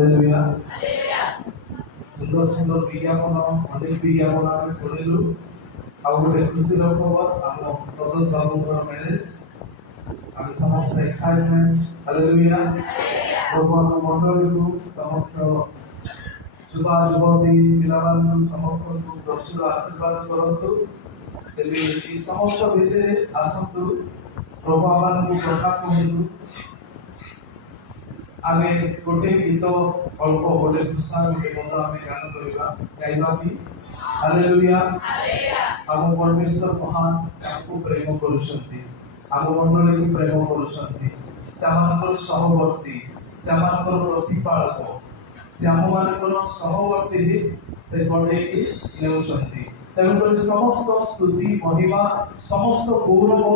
Hallelujah सुंदर सुंदर विज्ञापन अनेक विज्ञापन आम शुणिलु आ गोटे खुशी खबर आम प्रदोष बाबूर मैरेज आम समस्त एक्साइटमेंट हालेलुया प्रभु आम मंडली को समस्त युवा युवती पिलामान समस्त को प्रचुर आशीर्वाद करतु समस्त भितर आसतु प्रभु आम कथा कहतु आमे गोटे गीत अल्प गोटे घोषा गोटे पद आमे गान करबा गाइबा भी हालेलुया आम परमेश्वर महान सबको प्रेम करूछंती आम मंडली को प्रेम करूछंती सेमानकर सहवर्ती सेमानकर प्रतिपालक सेमानकर सहवर्ती ही से बढे नेउछंती तेणुकर समस्त स्तुति महिमा समस्त गौरव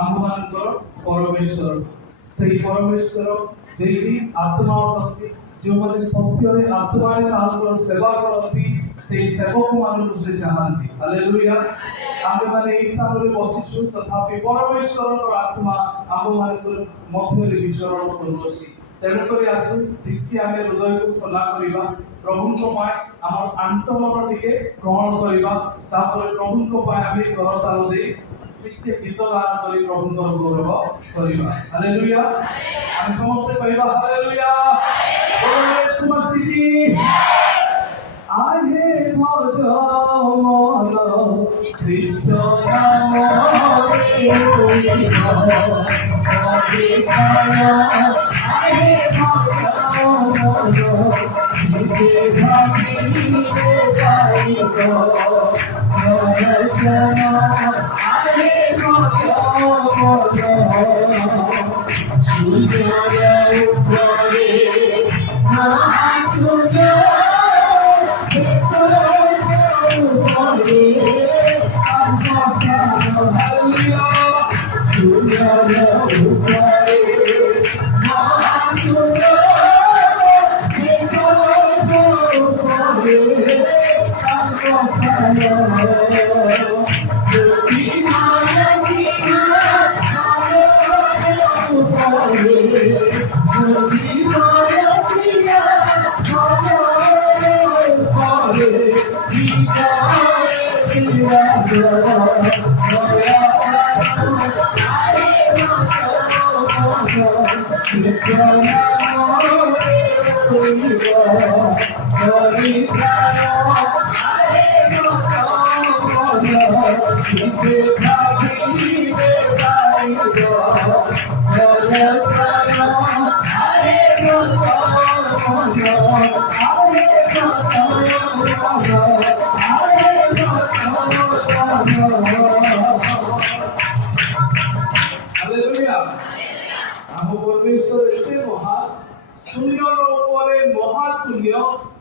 आम मानकर परमेश्वर से परमेश्वर जेही आत्मा होती जो माने सत्य रे आत्मा रे तांकर सेवा करती से सेवक मान को से चाहती हालेलुया आमे माने इस स्थान रे बसिछु तथापि परमेश्वर को आत्मा आम मान को मध्य रे विचरण करूछि तेणु करी आसु ठीक आमे हृदय को खोला करिबा प्रभु को पाए हमर आंतमन टिके ग्रहण करिबा तापर प्रभु को पाए आमे करताल दे ठीक गीत गान करी प्रभु को गौरव करिबा हालेलुया हम समस्त कहिबा हालेलुया बोलो यीशु मसीह की आहे मज मन ख्रीष्ट नाम रे आहे मज मन जिते भागी जाई को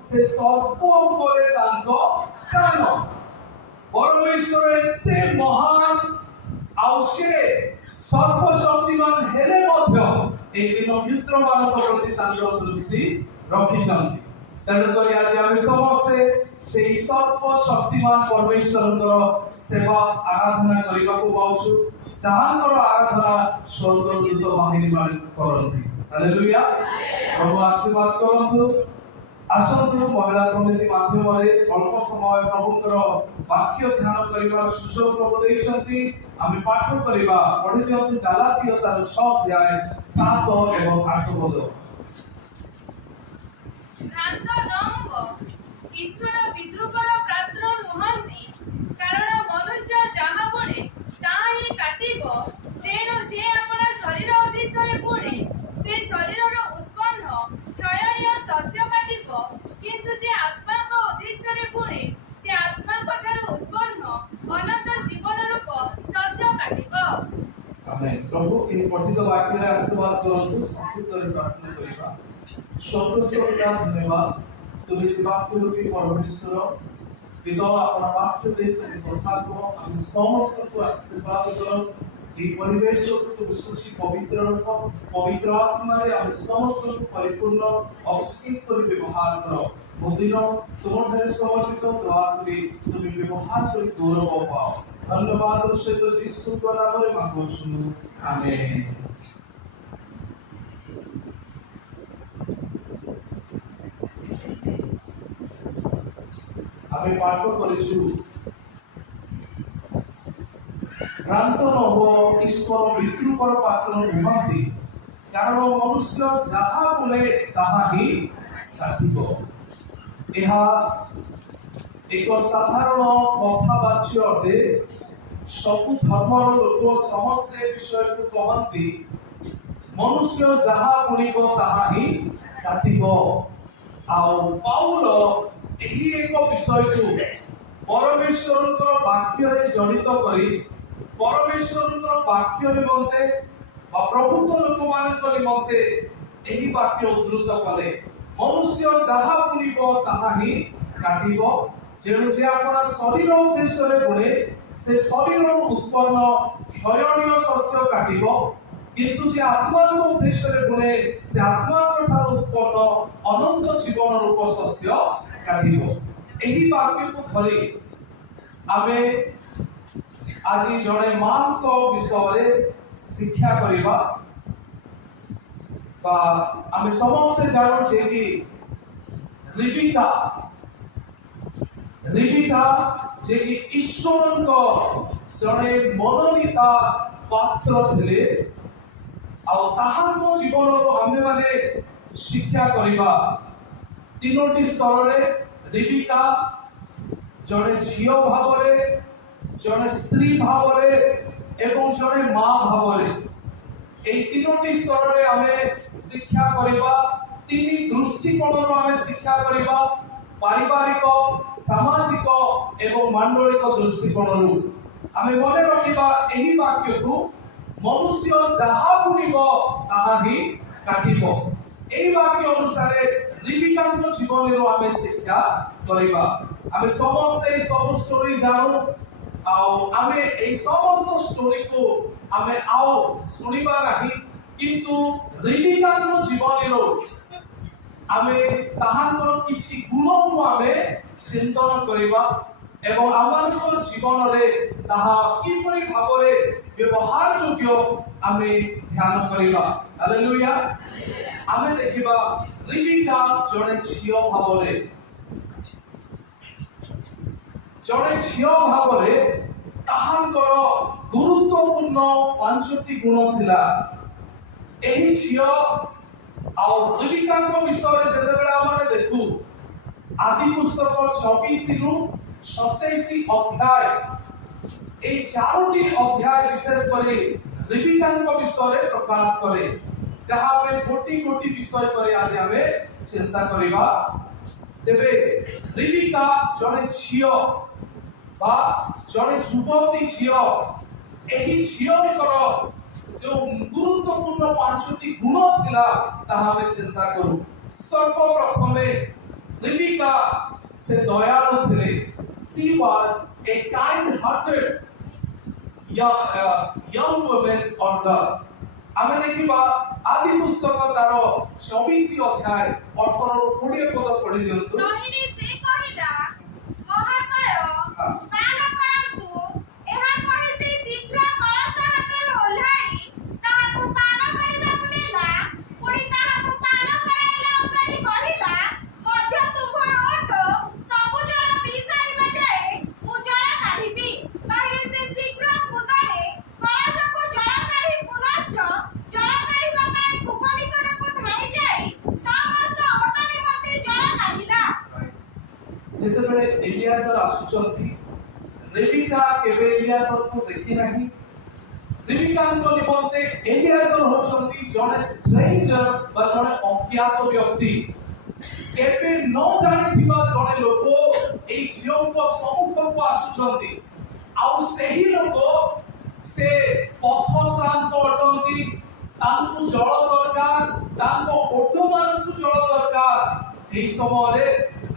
से सर्प उपरे तांको स्थान परमेश्वर एते महान आउसे सर्प शक्तिमान हेले मध्य ए दिन नक्षत्र मानक प्रति तांको दृष्टि रखिछन्ति तेणु करी आज आम समस्ते सेई सर्प शक्तिमान परमेश्वर सेवा आराधना करबा को पाउछु जहांकर आराधना स्वर्गदूत बाहिनी मान करन्ति हालेलुया प्रभु आशीर्वाद करंतु आसंतु महिला समिति माध्यम अल्प समय प्रभुकर वाक्य ध्यान करिवार सुযোগ प्रभु दैछन्ति आमे पाठ करिबा पढि दियंतु गलातिय तार 6 अध्याय 7 एवं 8 पद भ्रांत न हो ईश्वर विद्रुपर प्रार्थना नुहंती कारण मनुष्य जहा बणे ताही काटिबो जेनो जे अपना शरीर उद्देश्य बणे से शरीरर उत्पन्न क्षयणीय सत्य काटिबो किंतु जे आत्मा को उद्देश्य बणे से आत्मा कठार उत्पन्न अनंत जीवन रूप सत्य काटिबो आमेन प्रभु ए पठित वाक्य रे आशीर्वाद करंतु संपूर्ण प्रार्थना करिबा सर्वश्रेष्ठ धन्यवाद तुम इस वाक्य रूपी परमेश्वर पिता अपना वाक्य दे कथा को हम समस्त को आशीर्वाद करो এই পরিবেশকে সুশি পবিত্র রূপ পবিত্র আত্মারে আমি সমস্ত পরিপূর্ণ অবশ্যই করে ব্যবহার করো মন্দির তোমার ধারে সমর্পিত দোয়া করি তুমি ব্যবহার করে গৌরব পাও ধন্যবাদ ও সহিত যিশু নামে মাগো শুনো আমেন আমি পাঠ করেছি ভ্রান্ত নব ঈশ্বর বিদ্রুপর পাত্র নুহନ୍ତି কারণ মনুষ্য যাহা বলে তাহা হি কাটিব। ଏହା ଏକ ସାଧାରଣ କଥାବାଚ୍ୟ ଅଟେ। ସବୁ ଧର୍ମର ଲୋକ ସମସ୍ତେ ବିଷୟକୁ କହନ୍ତି ମନୁଷ୍ୟ ଯାହା ବୁଣିବ ତାହା ହିଁ କାଟିବ। ଆଉ ପାଉଲ ଏହି ଏକ ବିଷୟକୁ ପରମେଶ୍ୱରଙ୍କର ବାକ୍ୟରେ ଜଡ଼ିତ କରି ପରମେଶ୍ୱରଙ୍କର ବାକ୍ୟ ନିମନ୍ତେ ବା ପ୍ରଭୁଙ୍କ ଲୋକମାନଙ୍କ ନିମନ୍ତେ ଏହି ବାକ୍ୟ ଉଦ୍ଧୃତ କଲେ। ମନୁଷ୍ୟ ଯାହା ବୁଣିବ ତାହା ହିଁ କାଟିବ। ଯେଣୁ ଯେ ଆପଣା ଶରୀର ଉଦ୍ଦେଶ୍ୟରେ ବୁଣେ ସେ ଶରୀରରୁ ଉତ୍ପନ୍ନ କ୍ଷୟଣୀୟ ଶସ୍ୟ କାଟିବ, କିନ୍ତୁ ଯେ ଆତ୍ମାଙ୍କ ଉଦ୍ଦେଶ୍ୟରେ ବୁଣେ ସେ ଆତ୍ମାଙ୍କ ଠାରୁ ଉତ୍ପନ୍ନ ଅନନ୍ତ ଜୀବନ ରୂପ ଶସ୍ୟ କାଟିବ। ଏହି ବାକ୍ୟକୁ ଧରି ଆମେ ଆଜି ଜଣେ ମାଙ୍କ ବିଷୟରେ ଶିକ୍ଷା କରିବା। ବା ଆମେ ସମସ୍ତେ ଜାଣୁ ଯେ କି ରିବିକା ଯେ କି ଈଶ୍ୱରଙ୍କ ଜଣେ ମନୋନୀତା ପାତ୍ର ଥିଲେ। ଆଉ ତାହାଙ୍କ ଜୀବନରୁ ଆମେମାନେ ଶିକ୍ଷା କରିବା। ତିନୋଟି ସ୍ତରରେ ରିବିକା ଜଣେ ଝିଅ ଭାବରେ, ଜଣେ ସ୍ତ୍ରୀ ଭାବରେ ଏବଂ ଜଣେ ମା ଭାବରେ এই তিনোটি স্তରରେ ଆମେ ଶିକ୍ଷା କରିବା। ତିନି ଦୃଷ୍ଟିକୋଣରୁ ଆମେ ଶିକ୍ଷା କରିବା, ପାରିବାରିକ, ସାମାଜିକ ଏବଂ ମାଣ୍ଡଳିକ ଦୃଷ୍ଟିକୋଣରୁ। ଆମେ ମନେ ରଖିବା ଏହି ବାକ୍ୟକୁ ମନୁଷ୍ୟ ଯାହା ବୁଣିବ ତାହା ହିଁ କାଟିବ। ଏହି ବାକ୍ୟ ଅନୁସାରେ ରିବିକାଙ୍କ ଜୀବନରୁ ଆମେ ଶିକ୍ଷା କରିବା। ଆମେ ସମସ୍ତେ ଏହି ସବୁ ଷ୍ଟୋରି ଜାଣୁ। ଆଉ ଆମେ এই সমস্ত স্টোরিକୁ ଆମେ ଆଉ ଶୁଣିବା ନାହିଁ, କିନ୍ତୁ ରିବିକାଙ୍କ ଜୀବନରୁ ଆମେ ତାହାଙ୍କର କିଛି ଗୁଣକୁ ଆମେ ଚିନ୍ତନ କରିବା ଏବଂ ଆମମାନଙ୍କ ଜୀବନରେ ତାହା କିପରି ଭାବରେ ବ୍ୟବହାର ଯୋଗ୍ୟ ଆମେ ଧ୍ୟାନ କରିବା। ହାଲେଲୁୟା। ଆମେ ଦେଖିବା ରିବିକା ଜଣେ ଝିଅ ଭାବରେ ତାହାଙ୍କର ଗୁରୁତ୍ୱପୂର୍ଣ୍ଣ ପାଞ୍ଚଟି ଗୁଣ ଥିଲା। ଏହି ଝିଅ ଆଉ ରିବିକାଙ୍କ ବିଷୟରେ ଯେତେବେଳେ ଆମେ ଦେଖୁ ଆଦି ପୁସ୍ତକ 24 ରୁ 27 ଅଧ୍ୟାୟ, এই ଚାରୋଟି ଅଧ୍ୟାୟ ବିଶେଷ କରି ରିବିକାଙ୍କ ବିଷୟରେ ପ୍ରକାଶ କରେ। ଯାହା ଆମେ ଗୋଟି ବିଷୟ କରି ଆଜି ଆମେ ଚିନ୍ତା କରିବା। ତେବେ ରିବିକା ଜଣେ ଝିଅ ବା ଜଣେ ଯୁବତୀ ଝିଅ। ଏହି ଝିଅଙ୍କର ଯେଉଁ ଗୁରୁତ୍ୱପୂର୍ଣ୍ଣ ପାଞ୍ଚଟି ଗୁଣ ଥିଲା ତାହା ଆମେ ଚିନ୍ତା କରୁ। ସର୍ବପ୍ରଥମେ ରିବିକା ସେ ଦୟାଳୁ ଥିଲେ। She was a kind-hearted young woman or girl. ଆମେ ଦେଖିବା ଆଦି ପୁସ୍ତକ ତାର 24 ଅଧ୍ୟାୟ 18 ରୁ 20 ପଦ ପଢି ଦିଅନ୍ତୁ। ତହିଁରେ ସେ କହିଲା, ମହାଶୟ ଦାନ କରନ୍ତୁ। ଏହା କହି ସେ ଶୀଘ୍ର କଳସ ହାତରୁ ଓହ୍ଲାଇ ତାହାକୁ ପାନ କରିବାକୁ ଦେଲା। ପୁଣି ତାହାକୁ ପାନ କରାଇଲା ଉତାରି କହିଲା, ମଧ୍ୟ ତୁମ୍ଭର ଓଠ ସବୁ ଜଳ ପିଇ ସାରିବା ଯାଏ ମୁଁ ଜଳ କାଢ଼ିବି। ତହିଁରେ ସେ ଶୀଘ୍ର କୁଣ୍ଡରେ କଳସକୁ ଜଳ କାଢ଼ି ପୁନଶ୍ଚ ଜଳ କାଢ଼ିବା ପାଇଁ କୂପ ନିକଟକୁ ଧାଇଁ ଯାଇ ସମସ୍ତ ଓଟ ନିମନ୍ତେ ଜଳ କାଢ଼ିଲା। ଯେତେବେଳେ ଏଲିଆସର ଆସୁଛନ୍ତି, ରିବିକା କେବେ ଏଲିଆସରକୁ ଦେଖି ନାହିଁ। ରିବିକାଙ୍କ ନିମନ୍ତେ ଏଲିଆସର ହେଉଛନ୍ତି ଜଣେ ଷ୍ଟ୍ରେଞ୍ଜର ବା ଜଣେ ଅଜ୍ଞାତ ବ୍ୟକ୍ତି। କେବେ ନ ଜାଣିଥିବା ଜଣେ ଲୋକ ଏହି ଝିଅଙ୍କ ସମ୍ମୁଖକୁ ଆସୁଛନ୍ତି। ଆଉ ସେହି ଲୋକ ସେ ପଥଶ୍ରାନ୍ତ ଅଟନ୍ତି। ତାଙ୍କୁ ଜଳ ଦରକାର, ତାଙ୍କ ଓଟମାନଙ୍କୁ ଜଳ ଦରକାର। ଏହି ସମୟରେ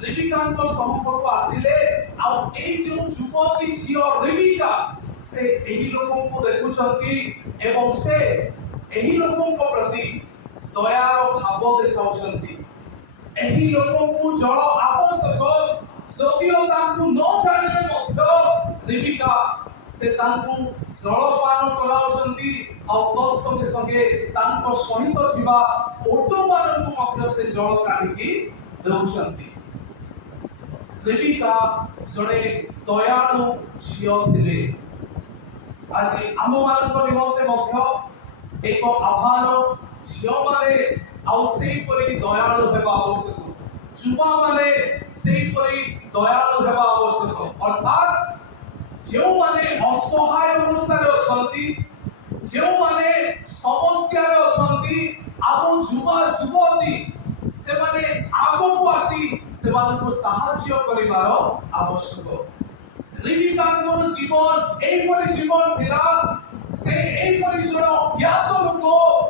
ରିବିକାଙ୍କ ସମ୍ମୁଖକୁ ଆସିଲେ। ଆଉ এই ଯେଉଁ ଯୁବତୀ ଝିଅ ରିବିକା ସେ ଏହି ଲୋକଙ୍କୁ ଦେଖୁଛନ୍ତି ଏବଂ ସେ ଏହି ଲୋକଙ୍କ ପ୍ରତି ଦୟାର ଭାବ ଦେଖାଉଛନ୍ତି। ଏହି ଲୋକଙ୍କୁ ଜଳ ଆବଶ୍ୟକ, ଯଦିଓ ତାଙ୍କୁ ନ ଜାଣିଲେ ମଧ୍ୟ ରିବିକା ସେ ତାଙ୍କୁ ଜଳପାନ କରାଉଛନ୍ତି। ଆଉ ତତ୍ ସଙ୍ଗେ ସଙ୍ଗେ ତାଙ୍କ ସହିତ ଥିବା ଓଟମାନଙ୍କୁ ମଧ୍ୟ ସେ ଜଳ କାଢ଼ିକି ଦେଉଛନ୍ତି। ରେବିକା ଜଣେ ଦୟାଳୁ ଝିଅ ଥିଲେ। ଆଜି ଆମମାନଙ୍କ ନିମନ୍ତେ ମଧ୍ୟ ଏକ ଆହ୍ୱାନ, ଝିଅମାନେ ଆଉ ସେହିପରି ଦୟାଳୁ ହେବା ଆବଶ୍ୟକ, ଯୁବାମାନେ ସେହିପରି ଦୟାଳୁ ହେବା ଆବଶ୍ୟକ। ଅର୍ଥାତ୍ ଯେଉଁମାନେ ଅସହାୟ ଅବସ୍ଥାରେ ଅଛନ୍ତି, ଯେଉଁମାନେ ସମସ୍ୟାରେ ଅଛନ୍ତି, ଆମ ଯୁବା ଯୁବତୀ ସେମାନେ ଆଗକୁ ଆସି ସେମାନଙ୍କୁ ସାହାଯ୍ୟ କରିବାର ଆବଶ୍ୟକ। ରେବିକାଙ୍କର ଜୀବନ ଏହିପରି ଜୀବନ ଥିଲା, ସେ ଏହିପରି ଜଣେ ଅଜ୍ଞାତ ଲୋକ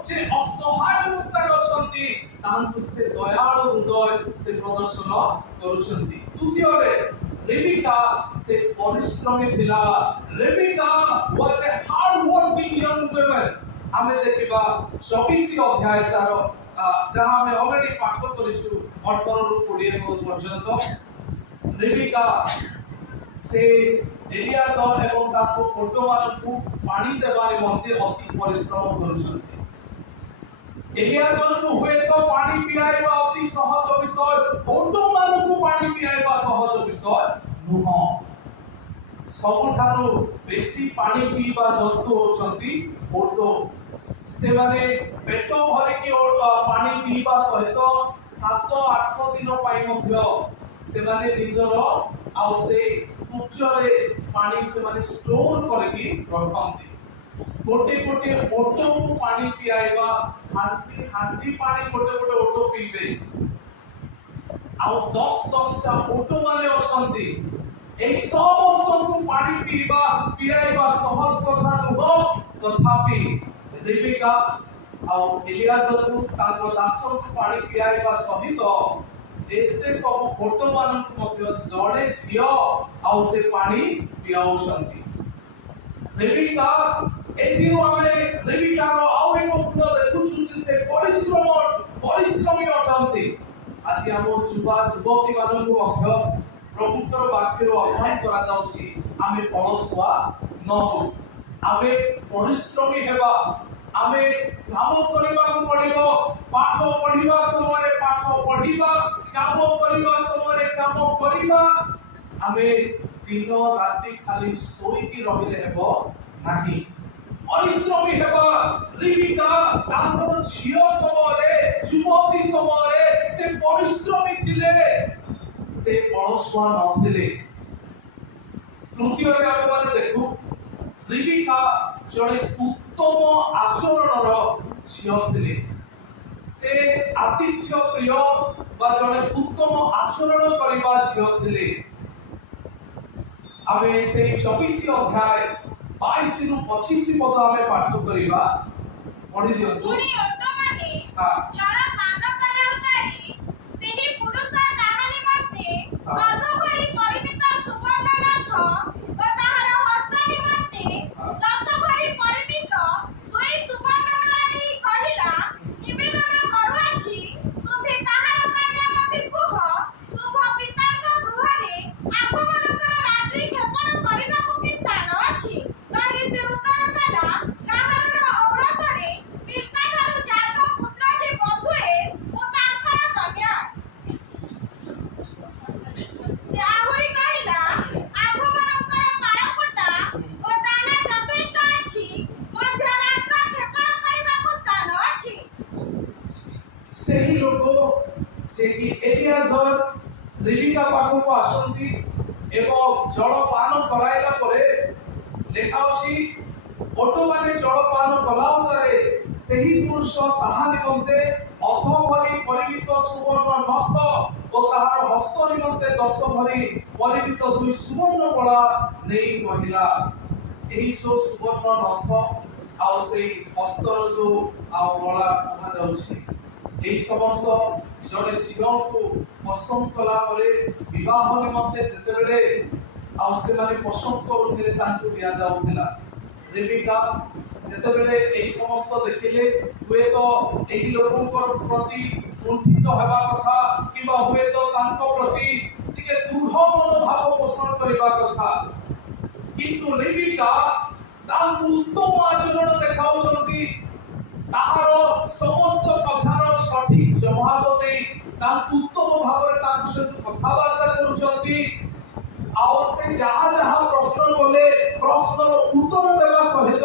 ଯେ ଅସହାୟ ଅବସ୍ଥାରେ ଅଛନ୍ତି, ତାଙ୍କୁ ସେ ଦୟାଳୁ ହୃଦୟ ସେ ପ୍ରଦର୍ଶନ କରୁଛନ୍ତି। ଦ୍ୱିତୀୟରେ ରେବିକା ସେ ପରିଶ୍ରମୀ ଥିଲା। Rebika was a hard working young woman। ଆମେ ଦେଖିବା 24 ଅଧ୍ୟାୟ ତାର ଯାହା ଆମେ ଅଲରେଡି ପାଠ କରିଛୁ 18 ରୁ 20 ପର୍ଯ୍ୟନ୍ତ। ରେବିକା ସେ ଏଲିଆଜର ଏବଂ ତାଙ୍କ ଓଟମାନଙ୍କୁ ପାଣି ଦେବା ନିମନ୍ତେ ଅତି ପରିଶ୍ରମ କରୁଛନ୍ତି। ଏଲିଆଜରକୁ ହୁଏତ ପାଣି ପିଆଇବା ଅତି ସହଜ ବିଷୟ, ଓଟମାନଙ୍କୁ ପାଣି ପିଆଇବା ସହଜ ବିଷୟ ନୁହଁ। ସବୁଠାରୁ ବେଶୀ ପାଣି ପିଇବା ଜନ୍ତୁ ହେଉଛନ୍ତି ଓଟ। ସେମାନେ ପେଟ ଭରିକି ପାଣି ପିଇବା ସହିତ 7-8 ଦିନ ପାଇଁ ମଧ୍ୟ ସେମାନେ ନିଜର ଆଉ ସେ ଉଚ୍ଚରେ ପାଣି ସେମାନେ ଷ୍ଟୋର କରିକି ରଖନ୍ତି। ଗୋଟେ ଗୋଟେ ଓଟକୁ ପାଣି ପିଆଇବା, ହାଣ୍ଡି ପାଣି ଗୋଟେ ଗୋଟେ ଓଟ ପିଇବେ, ଆଉ 10-10ଟା ଓଟ ମାନେ ଅଛନ୍ତି। এই ସମସ୍ତଙ୍କୁ ପାଣି ପିଆଇବା ସହଜ କଥା ନୁହଁ। ତଥାପି ରେବିକା ଆଉ ଏଲିଆଜରକୁ ତାଙ୍କ ଦାସଙ୍କୁ ପାଣି ପିଆଇବା ସହିତ ଏତେ ସବୁ ଓଟମାନଙ୍କୁ ମଧ୍ୟ ଜଣେ ଝିଅ ଆଉ ସେ ପାଣି ପିଆଉଛନ୍ତି। ରେବିକା ଏଥିରୁ ଆମେ ରେବିକାର ଆଉ ଏକ ଗୁଣ ଦେଖୁଛୁ ଯେ ସେ ପରିଶ୍ରମୀ ଅଟନ୍ତି। ଆଜି ଆମ ଯୁବା ଯୁବତୀ ମାନଙ୍କୁ ମଧ୍ୟ ପ୍ରଭୁଙ୍କର ବାକ୍ୟରୁ ଆହ୍ୱାନ କରାଯାଉଛି, ଆମେ ଅଳସୁଆ ନ ହଉ, ଆମେ ପରିଶ୍ରମୀ ହେବା। ଆମେ କାମ କରିବାକୁ ପଡ଼ିବ। ପାଠ ପଢ଼ିବା ସମୟରେ ପାଠ ପଢ଼ିବା, କାମ କରିବା ସମୟରେ କାମ କରିବା। ଆମେ ଦିନ ରାତି ଖାଲି ଶୋଇକି ରହିଲେ ହେବ ନାହିଁ, ପରିଶ୍ରମୀ ହେବା। ରେବିକା ତାଙ୍କର ଝିଅ ସମୟରେ, ଯୁବତୀ ସମୟରେ ସେ ପରିଶ୍ରମୀ ଥିଲେ, ସେ ଅଳସୁଆ ନଥିଲେ। ତୃତୀୟରେ ଆମେ ଦେଖୁ ରେବିକା ଜଣେ ଉତ୍ତମ ଆଚରଣର ଝିଅ ଥିଲେ। ସେ ଆତିଥ୍ୟ ପ୍ରିୟ ବା ଜଣେ ଉତ୍ତମ ଆଚରଣ କରିବା ଝିଅ ଥିଲେ। ଆମେ ସେଇ 24 ଅଧ୍ୟାୟ 22 ରୁ 25 ପଦ ଆମେ ପାଠ କରିବା, ପଢି ଦିଅନ୍ତୁ। ପୁଣି ଓଟମାନେ ଜଳ ପାନ କଲେ ଉତାରି ସେହି ପୁରୁଷ ତାହା ନିମନ୍ତେ ଅଧଭରି ପରିମିତ ସୁବର୍ଣ୍ଣ ରଥ ଓ ତାହାର ହସ୍ତ ନିମନ୍ତେ 10 ଭରି ପରିମିତ 2 ସୁବର୍ଣ୍ଣ ଆଣି କହିଲା, ନିବେଦନ କରୁଅଛି, ତୁମ୍ଭେ କାହାର କନ୍ୟା ମତେ କୁହ, ତୁମ୍ଭ ପିତାଙ୍କ ଗୃହରେ ଆମ୍ଭମାନଙ୍କର ରାତ୍ରି କ୍ଷେପଣ କରିବାକୁ କି ସ୍ଥାନ ଅଛି? ତାହାରେ ସେ ଉତ୍ତର କଲା, ନାହାରର ଔରସରେ ମିଲ୍କାଠାରୁ ଜାତ ପୁତ୍ର ଯେ ବଧୂଏଲ, ମୁଁ ତାଙ୍କର କନ୍ୟା। ସେ ଆହୁରି କହିଲା, ଆମ୍ଭମାନଙ୍କର ପାଳକୁଟା ଓ ଦାନା ଯଥେଷ୍ଟ ଅଛି, ମଧ୍ୟ ରାତ୍ର କ୍ଷେପଣ କରିବାକୁ ସ୍ଥାନ ଅଛି। ସେହି ଲୋକ ଯେ କି ଏଲିଆଜର ରେବିକା ପାଖକୁ ଆସନ୍ତି ଏବଂ ଜଳ ପାନ କରାଇଲା ପରେ ଲେଖା ଅଛି, ଓଟମାନେ ଜଳ ପାନ କଲା ପରେ ସେହି ପୁରୁଷ ତାହା ନିମନ୍ତେ ଅଧଭରି ପରିମିତ ସୁବର୍ଣ୍ଣ ନଥ ଓ ତାହାର ହସ୍ତ ନିମନ୍ତେ 10 ଭରି ପରିମିତ 2 ସୁବର୍ଣ୍ଣ ବଳା ନେଇ କହିଲା। ଏହି ଯୋଉ ସୁବର୍ଣ୍ଣ ନଥ ଆଉ ସେଇ ହସ୍ତର ଯୋଉ ଆଉ ବଳା କୁହାଯାଉଛି, এই সমস্ত জଣେ ଝିଅଙ୍କୁ ପସନ୍ଦ କଲା ପରେ ବିବାହ ନିମନ୍ତେ ଯେତେବେଳେ ଆଉ ସେମାନେ ପସନ୍ଦ କରୁଥିଲେ ତାଙ୍କୁ ଦିଆଯାଉଥିଲା। ରେବିକା ଯେତେବେଳେ এই সমস্ତ ଦେଖିଲେ, ହୁଏତ ଏହି ଲୋକଙ୍କ ପ୍ରତି କୁଣ୍ଠିତ ହେବା କଥା କିମ୍ବା ହୁଏତ ତାଙ୍କ ପ୍ରତି ଟିକେ ଦୃଢ଼ ମନୋଭାବ ପୋଷଣ କରିବା କଥା, କିନ୍ତୁ ରେବିକା ତାଙ୍କୁ ଉତ୍ତମ ଆଚରଣ ଦେଖାଉଛନ୍ତି। ତାହାର ସମସ୍ତ କଥାର ସଠିକ ଜବାବ ଦେଇ ତାଙ୍କୁ ଉତ୍ତମ ଭାବରେ ତାଙ୍କ ସହିତ କଥାବାର୍ତ୍ତା କରୁଛନ୍ତି ଆଉ ସେ ଯାହା ଯାହା ପ୍ରଶ୍ନ କଲେ ପ୍ରଶ୍ନର ଉତ୍ତର ଦେବା ସହିତ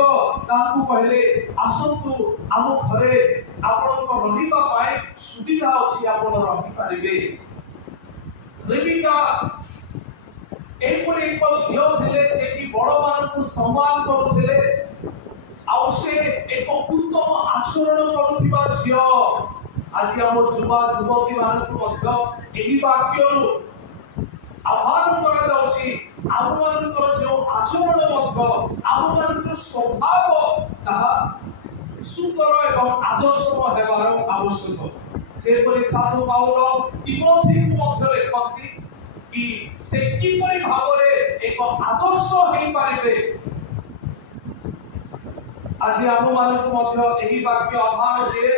ତାଙ୍କୁ କହିଲେ ଆସନ୍ତୁ ଆମ ଘରେ ଆପଣଙ୍କ ରହିବା ପାଇଁ ସୁବିଧା ଅଛି ଆପଣ ରହିପାରିବେ। ରେବିକା ଏପରି ଏକ ଝିଅ ଥିଲେ ଯେ କି ବଡ଼ମାନଙ୍କୁ ସମ୍ମାନ କରୁଥିଲେ ଆଉ ସେ ଏକ ଉତ୍ତମ ଆଚରଣ କରୁଥିବା ଝିଅ। ଆଜି ଆମ ଯୁବା ଯୁବତୀ ମାନଙ୍କୁ ମଧ୍ୟ ଏହି ବାକ୍ୟରୁ ଆହ୍ୱାନ କରାଯାଉଛି ଆମମାନଙ୍କର ଯେଉଁ ଆଚରଣ ମଧ୍ୟ ଆମମାନଙ୍କର ସ୍ୱଭାବ ତାହା ସୁନ୍ଦର ଏବଂ ଆଦର୍ଶମୟ ହେବାର ଆବଶ୍ୟକ। ସେପରି ସାଧୁ ପାଉଲ ତିମୋଥୀକୁ ମଧ୍ୟ ଲେଖନ୍ତି କି ସେ କିପରି ଭାବରେ ଏକ ଆଦର୍ଶ ହେଇପାରିବେ। ଆଜି ଆମମାନଙ୍କୁ ମଧ୍ୟ ଏହି ବାକ୍ୟ ଆହ୍ୱାନ ଦିଏ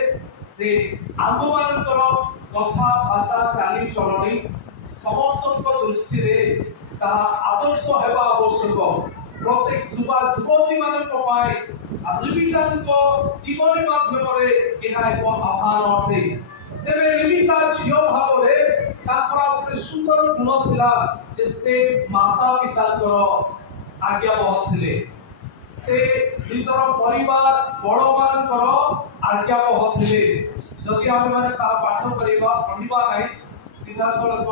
ଯେ ଆମମାନଙ୍କର କଥା ଭାଷା ଚାଲିଚଳଣି ସମସ୍ତଙ୍କ ଦୃଷ୍ଟିରେ ତାହା ଆଦର୍ଶ ହେବା ଆବଶ୍ୟକ। ପ୍ରତ୍ୟେକ ଯୁବା ଯୁବତୀ ମାନଙ୍କ ପାଇଁ ରେବିକାଙ୍କ ଜୀବନୀ ମାଧ୍ୟମରେ ଏହା ଏକ ଆହ୍ୱାନ ଅଟେ। ତେବେ ରେବିକା ଝିଅ ଭାବରେ ତାଙ୍କର ଗୋଟେ ସୁନ୍ଦର ଗୁଣ ଥିଲା ଯେ ସେ ମାତା ପିତାଙ୍କର ଆଜ୍ଞାବହ ଥିଲେ। ସେ ନିଜର ପରିବାର ବଡ଼ମାନଙ୍କର ଆଜ୍ଞାବହ ଥିଲେ। ଯଦି ଆମେମାନେ ତାହା ପାଠ କରିବା ପଢ଼ିବା ନାହିଁ ସିଧାସଳଖ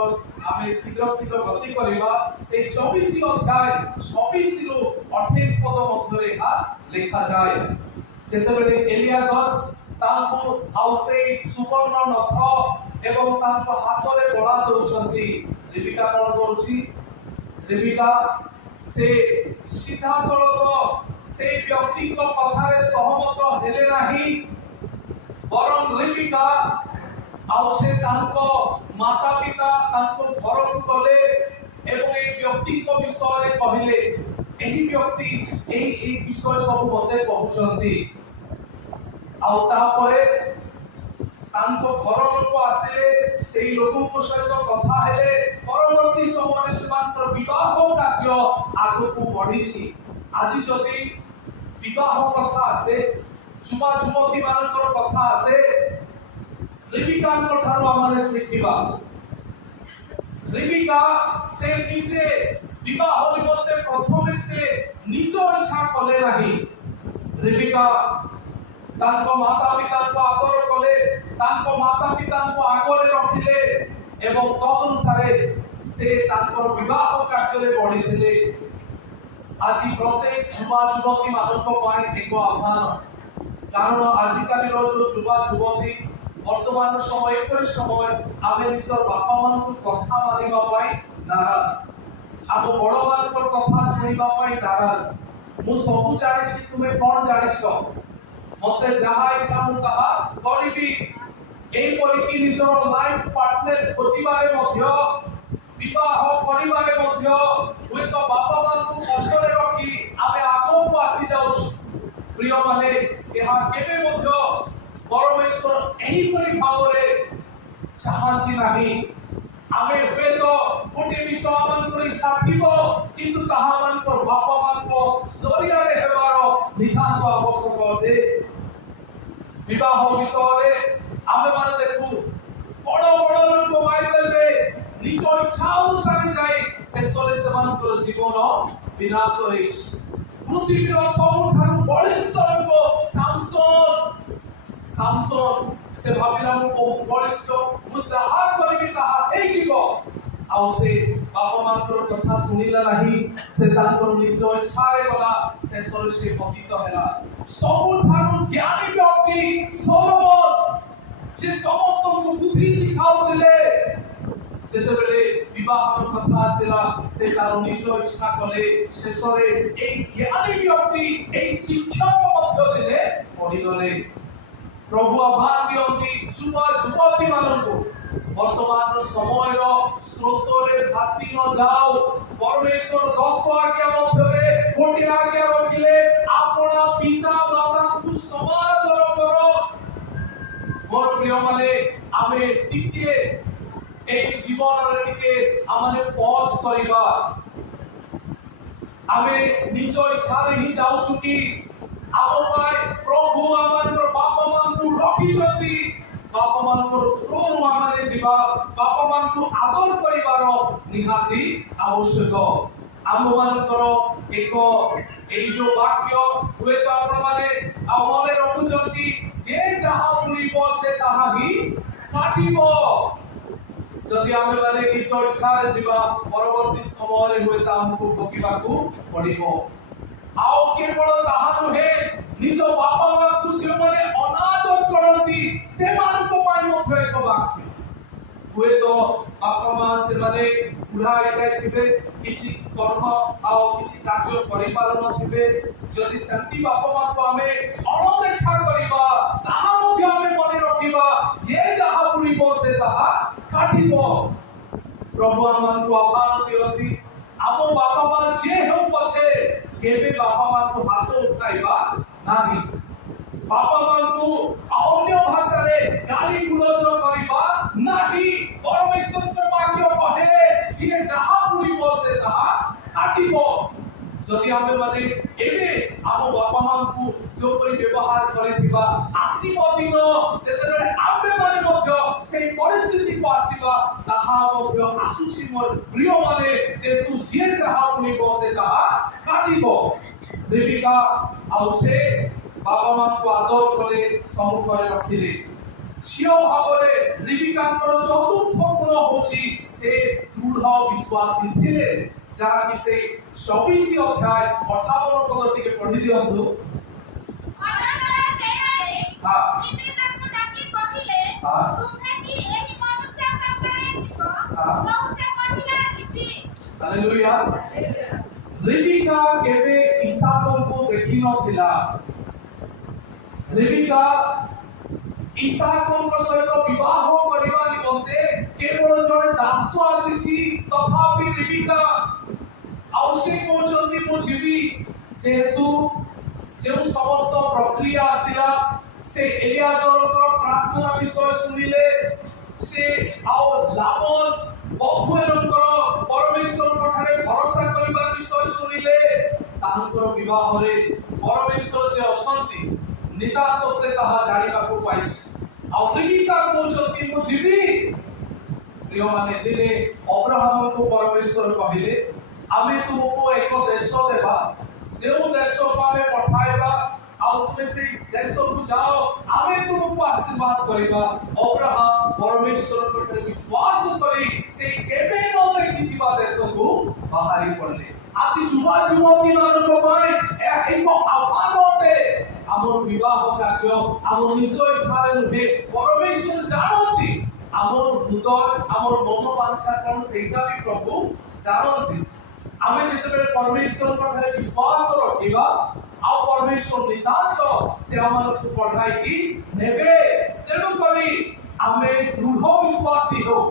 ଆମେ ଶୀଘ୍ର ଗତି କରିବା ସେ 24 ଅଧ୍ୟାୟ 26 ରୁ 28 ପଦ ମଧ୍ୟରେ ଏହା ଲେଖାଯାଏ। ଯେତେବେଳେ ଏଲିଆଜର ତାଙ୍କୁ ଆଉ ସେଇ ସୁବର୍ଣ୍ଣ ନଖ ଏବଂ ତାଙ୍କ ହାତରେ ଗଳା ଦେଉଛନ୍ତି ରେବିକା କଣ କରୁଛି? ରେବିକା ସେ ସିଧାସଳଖ ସେ ବ୍ୟକ୍ତିଙ୍କ କଥାରେ ସହମତ ହେଲେ ନାହିଁ ବରଂ ରେବିକା ଆଉ ସେ ତାଙ୍କ ମାତା ପିତା ତାଙ୍କ ଘରକୁ ଗଲେ ଏବଂ এই ବ୍ୟକ୍ତିଙ୍କ ବିଷୟରେ କହିଲେ ଏହି ବ୍ୟକ୍ତି এই ବିଷୟ ସବୁ ମୋତେ କହୁଛନ୍ତି। ଆଉ ତାପରେ ତାଙ୍କ ଘର ଲୋକ ଆସିଲେ ସେଇ ଲୋକଙ୍କ ସହିତ କଥା ହେଲେ ପରବର୍ତ୍ତୀ ସମୟରେ ସେମାନଙ୍କର ବିବାହ କାର୍ଯ୍ୟ ଆଗକୁ ବଢିଛି। ଆଜି ଯଦି ବିବାହ କଥା ଆସେ ଯୁବା ଯୁବତୀ ମାନଙ୍କର କଥା ଆସେ ରେବିକାଙ୍କ ଠାରୁ ଆମେ ଶିଖିବା। ରେବିକା ସେ ନିଜେ ବିବାହ ନିମନ୍ତେ ପ୍ରଥମେ ସେ ନିଜ ଇଚ୍ଛା କଲେ ନାହିଁ। ରେବିକା ତାଙ୍କ ମାତା ପିତାଙ୍କୁ ଆଦର କଲେ ତାଙ୍କ ମାତା ପିତାଙ୍କୁ ଆଗରେ ରଖିଲେ ଏବଂ ତଦନୁସାରେ ସେ ତାଙ୍କର ବିବାହ କାର୍ଯ୍ୟରେ ବଢିଥିଲେ। ଆଜି ପ୍ରତ୍ୟେକ ଯୁବା ଯୁବତୀ ମାନଙ୍କ ପାଇଁ ଏକ ଆହ୍ୱାନ କାରଣ ଆଜିକାଲିର ଯୋଉ ଯୁବା ଯୁବତୀ ବର୍ତ୍ତମାନ ସମୟ ଏପରି ସମୟ ଆମେ ନିଜର ବାପା ମାନଙ୍କୁ କଥା ମାନିବା ପାଇଁ ନାରାଜ ଆମ ବଡ଼ମାନଙ୍କର କଥା ଶୁଣିବା ପାଇଁ ନାରାଜ। ମୁଁ ସବୁ ଜାଣିଛି ତୁମେ କଣ ଜାଣିଛ ମତେ ଯାହା ଇଚ୍ଛା ମୁଁ ତାହା କରିବି ଏହିପରିକି ନିଜର ଲାଇଫ ପାର୍ଟନର ଖୋଜିବାରେ ମଧ୍ୟ ବିବାହ କରିବାରେ ମଧ୍ୟ ହୁଏତ ବାପା ମାନଙ୍କୁ ପଛରେ ରଖି ଆମେ ଆଗକୁ ଆସି ଯାଉଛୁ। ପ୍ରିୟମାନେ ଏହା କେବେ ମଧ୍ୟ ପରମେଶ୍ୱର ଏହିପରି ଭାବରେ ଚାହାନ୍ତି ନାହିଁ। ଆମେ ହୁଏତ ଗୋଟିଏ ବିଷୟ ମାନଙ୍କର ଇଚ୍ଛା ଥିବ କିନ୍ତୁ ତାହା ମାନଙ୍କର ବାପା ମାନଙ୍କ ଜରିଆରେ ହେବାର ନିତାନ୍ତ ଆବଶ୍ୟକ ଅଟେ। ବିବାହ ବିଷୟରେ ଆମେ ମାନେ ଦେଖୁ ବଡ଼ ବଡ଼ ଲୋକ ବାଇବେଲରେ ନିଜ ଇଚ୍ଛା ଅନୁସାରେ ଯାଇ ଶେଷରେ ସେମାନଙ୍କର ଜୀବନ ବିନାଶ ହେଇଛି। ପୃଥିବୀର ସବୁଠାରୁ ବଳିଷ୍ଠ ଲୋକ ସାମସନ ସେ ଭାବିଲା ମୁଁ ବହୁତ ବଳିଷ୍ଠ ମୁଁ ଯାହା କରିବି ତାହା ହେଇଯିବ ଆଉ ସେ ବାପା ମାନଙ୍କର କଥା ଶୁଣିଲା ନାହିଁ। ସେ ତାଙ୍କର ନିଜ ଇଚ୍ଛାରେ ଗଲା ଶେଷରେ ସେ ପତିତ ହେଲା। ସବୁଠାରୁ ଜ୍ଞାନୀ ବ୍ୟକ୍ତି ସୋଲୋମନ ଯେ ସମସ୍ତଙ୍କୁ ବୁଦ୍ଧି ଶିଖାଉଥିଲେ ସେତେବେଳେ ବିବାହର କଥା ଆସିଲା ସେ ତାର ନିଜ ଇଚ୍ଛା କଲେ। ଶେଷରେ এই ଜ୍ଞାନୀ ବ୍ୟକ୍ତି এই ଶିକ୍ଷକ ମଧ୍ୟ ଦିନେ ପଡ଼ିଗଲେ। ପ୍ରଭୁ ଆହ୍ୱାନ ଦିଅନ୍ତି ଯୁବା ଯୁବତୀ ମାନଙ୍କୁ ବର୍ତ୍ତମାନ ସମୟର ସ୍ରୋତରେ ଭାସି ନ ଯାଅ। ପରମେଶ୍ୱର 10 ଆଜ୍ଞା ମଧ୍ୟରେ ଗୋଟିଏ ଆଜ୍ଞା ରଖିଲେ ଆପଣ ପିତା ମାତାଙ୍କୁ ସମାଦର କର। ମୋର ପ୍ରିୟମାନେ ଆମେ ଟିକେ এই জীবନରେ ଟିକେ ଆମେ ପଜ କରିବା। ଆମେ ନିଜ ଇଚ୍ଛାରେ ହିଁ ଯାଉଛୁ କି ଆମ ପାଇଁ ପ୍ରଭୁ ଆମଙ୍କର ବାପା ମାନଙ୍କୁ ରଖିଛନ୍ତି। ବାପା ମାନଙ୍କର ଥ୍ରୋରୁ ଆମେ ଯିବା ବାପା ମାନଙ୍କୁ ଆଦର କରିବାର ନିହାତି ଆବଶ୍ୟକ। ଆମମାନଙ୍କର ଏକ ଏଇ ଯୋଉ ବାକ୍ୟ ହୁଏତ ଆପଣମାନେ ଆଉ ମନେ ରଖୁଛନ୍ତି, ସେ ଯାହା ବୁଣିବ ସେ ତାହା ହିଁ କାଟିବ। ଯଦି ଆମେ ମାନେ ନିଜ ଇଚ୍ଛାରେ ଯିବା, ପରବର୍ତ୍ତୀ ସମୟରେ ହୁଏତ ଆମକୁ ଭୋଗିବାକୁ ପଡ଼ିବ। ଆଉ କେବଳ ତାହା ନୁହେଁ, ନିଜ ବାପା ମାଙ୍କୁ ଯେଉଁମାନେ ଅନାଦର କରନ୍ତି ସେମାନଙ୍କ ପାଇଁ ମଧ୍ୟ ଏକ ବାକ୍ୟ। ହୁଏତ ବାପା ମା ସେମାନେ ବୁଢା ହେଇଯାଇଥିବେ, କିଛି କର୍ମ ଆଉ କିଛି କାର୍ଯ୍ୟ କରିପାରୁନଥିବେ। ଯଦି ସେମିତି ବାପା ମାଙ୍କୁ ଆମେ ଅଣଦେଖା କରିବା, ତାହା ମଧ୍ୟ ଆମେ ମନେ ରଖିବା, ଯେ ଯାହା ବୁଣିବ ସେ ତାହା କାଟିବ। ପ୍ରଭୁ ଆମମାନଙ୍କୁ ଆହ୍ୱାନ ଦିଅନ୍ତି, ଆମ ବାପା ମା ଯିଏ ହେଉ ପଛେ କେବେ ବାପା ମାଙ୍କୁ ହାତ ଉଠାଇବା ନାହିଁ। ବାପା ମାଙ୍କୁ ଅନ୍ୟ ଭାଷାରେ ଗାଳି ଗୁଲଜ କରିବା ନାହିଁ। ପରମେଶ୍ୱରଙ୍କ ବାକ୍ୟ କହେ, ଯିଏ ଯାହା ବୁଣିବ ସେ ତାହା କାଟିବ। ଯଦି ଆମେ ମାନେ ଏବେ ଆମ ବାପା ମାଙ୍କୁ ଯେପରି ବ୍ୟବହାର କରିଥିବା, ଆସିବ ଦିନ ସେତେବେଳେ ଆମେ ମାନେ ମଧ୍ୟ ସେହି ପରିସ୍ଥିତିକୁ ଆସିବା, ତାହା ମଧ୍ୟ ଆସୁଛି ମୋର ପ୍ରିୟମାନେ। ଯେହେତୁ ଯିଏ ଯାହା ବୁଣିବ ସେ ତାହା କାଟିବ। ରେବିକା ଆଉ ସେ ବାପା ମାଙ୍କୁ ଆଦର କଲେ, ସମ୍ମୁଖରେ ରଖିଲେ। ଝିଅ ଭାବରେ ରେବିକାଙ୍କର ଚତୁର୍ଥ ଗୁଣ ହେଉଛି ସେ ଦୃଢ ବିଶ୍ୱାସୀ ଥିଲେ, ଯାହାକି ସେ 24 ଅଧ୍ୟାୟ 58 ପଦ ଟିକେ ପଢି ଦିଅନ୍ତୁ। ହାଲେଲୁୟା। ରେବିକା କେବେ ଇସାକଙ୍କୁ ଦେଖି ନଥିଲା। ରେବିକା ଇସାକଙ୍କ ସହିତ ବିବାହ କରିବା ନିମନ୍ତେ କେବଳ ଜଣେ ଦାସ ଆସିଛି, ତଥାପି ରେବିକା ଆଉ ସେ କହୁଛନ୍ତି ମୁଁ ଯିବି। ଯେହେତୁ ଯେଉଁ ସମସ୍ତ ପ୍ରକ୍ରିୟା ଆସିଲା, ସେ ଏଲିଆଜରଙ୍କ ପ୍ରାର୍ଥନା ବିଷୟ ଶୁଣିଲେ, ସେ ଆଉ ଲାବନ ବଥୁଏଲଙ୍କର ପରମେଶ୍ୱରଙ୍କ ଠାରେ ଭରସା କରିବା ବିଷୟ ଶୁଣିଲେ। ତାଙ୍କର ବିବାହରେ ପରମେଶ୍ୱର ଯେ ଅଛନ୍ତି ନିତାନ୍ତ ସେ ତାହା ଜାଣିବାକୁ ପାଇଛି। ଆଉ ରେବିକା କହୁଛନ୍ତି ମୁଁ ଯିବି। ପ୍ରିୟମାନେ, ଦିନେ ଅବ୍ରାହମଙ୍କୁ ପରମେଶ୍ୱର କହିଲେ, ଆମେ ତୁମକୁ ଏକ ଦେଶ ଦେବା, ଯେଉଁ ଦେଶକୁ ଆମେ ପଠାଇବା ଆଉ ତୁମେ ସେଇ ଦେଶକୁ ଯାଅ, ଆମେ ତୁମକୁ ଆଶୀର୍ବାଦ କରିବା। ଅବ୍ରାହମ ପରମେଶ୍ୱରଙ୍କ ଠାରେ ବିଶ୍ୱାସ କରି ସେ କେବେ ନ ଦେଖିଥିବା ଦେଶକୁ ବାହାରି ପଡ଼ିଲେ। ଆଜି ଯୁବା ଯୁବତୀ ମାନଙ୍କ ପାଇଁ ଏହା ଏକ ଆହ୍ୱାନ ଅଟେ। ଆମର ବିବାହ କାର୍ଯ୍ୟ ଆମ ନିଜ ଇଚ୍ଛାରେ ନୁହେଁ, ପରମେଶ୍ୱର ଜାଣନ୍ତି ଆମର ହୃଦୟ, ଆମର ମନ ବାଞ୍ଛା କଣ, ସେଇଟା ବି ପ୍ରଭୁ ଜାଣନ୍ତି। ଆମେ ଯେତେବେଳେ ପରମେଶ୍ୱରଙ୍କ ଠାରେ ବିଶ୍ୱାସ ରଖିବା, ଆଉ ପରମେଶ୍ୱର ନିତାନ୍ତ ସେ ଆମମାନଙ୍କୁ ପଢାଇକି ନେବେ। ତେଣୁକରି ଆମେ ଦୃଢ ବିଶ୍ୱାସୀ ହେଉ,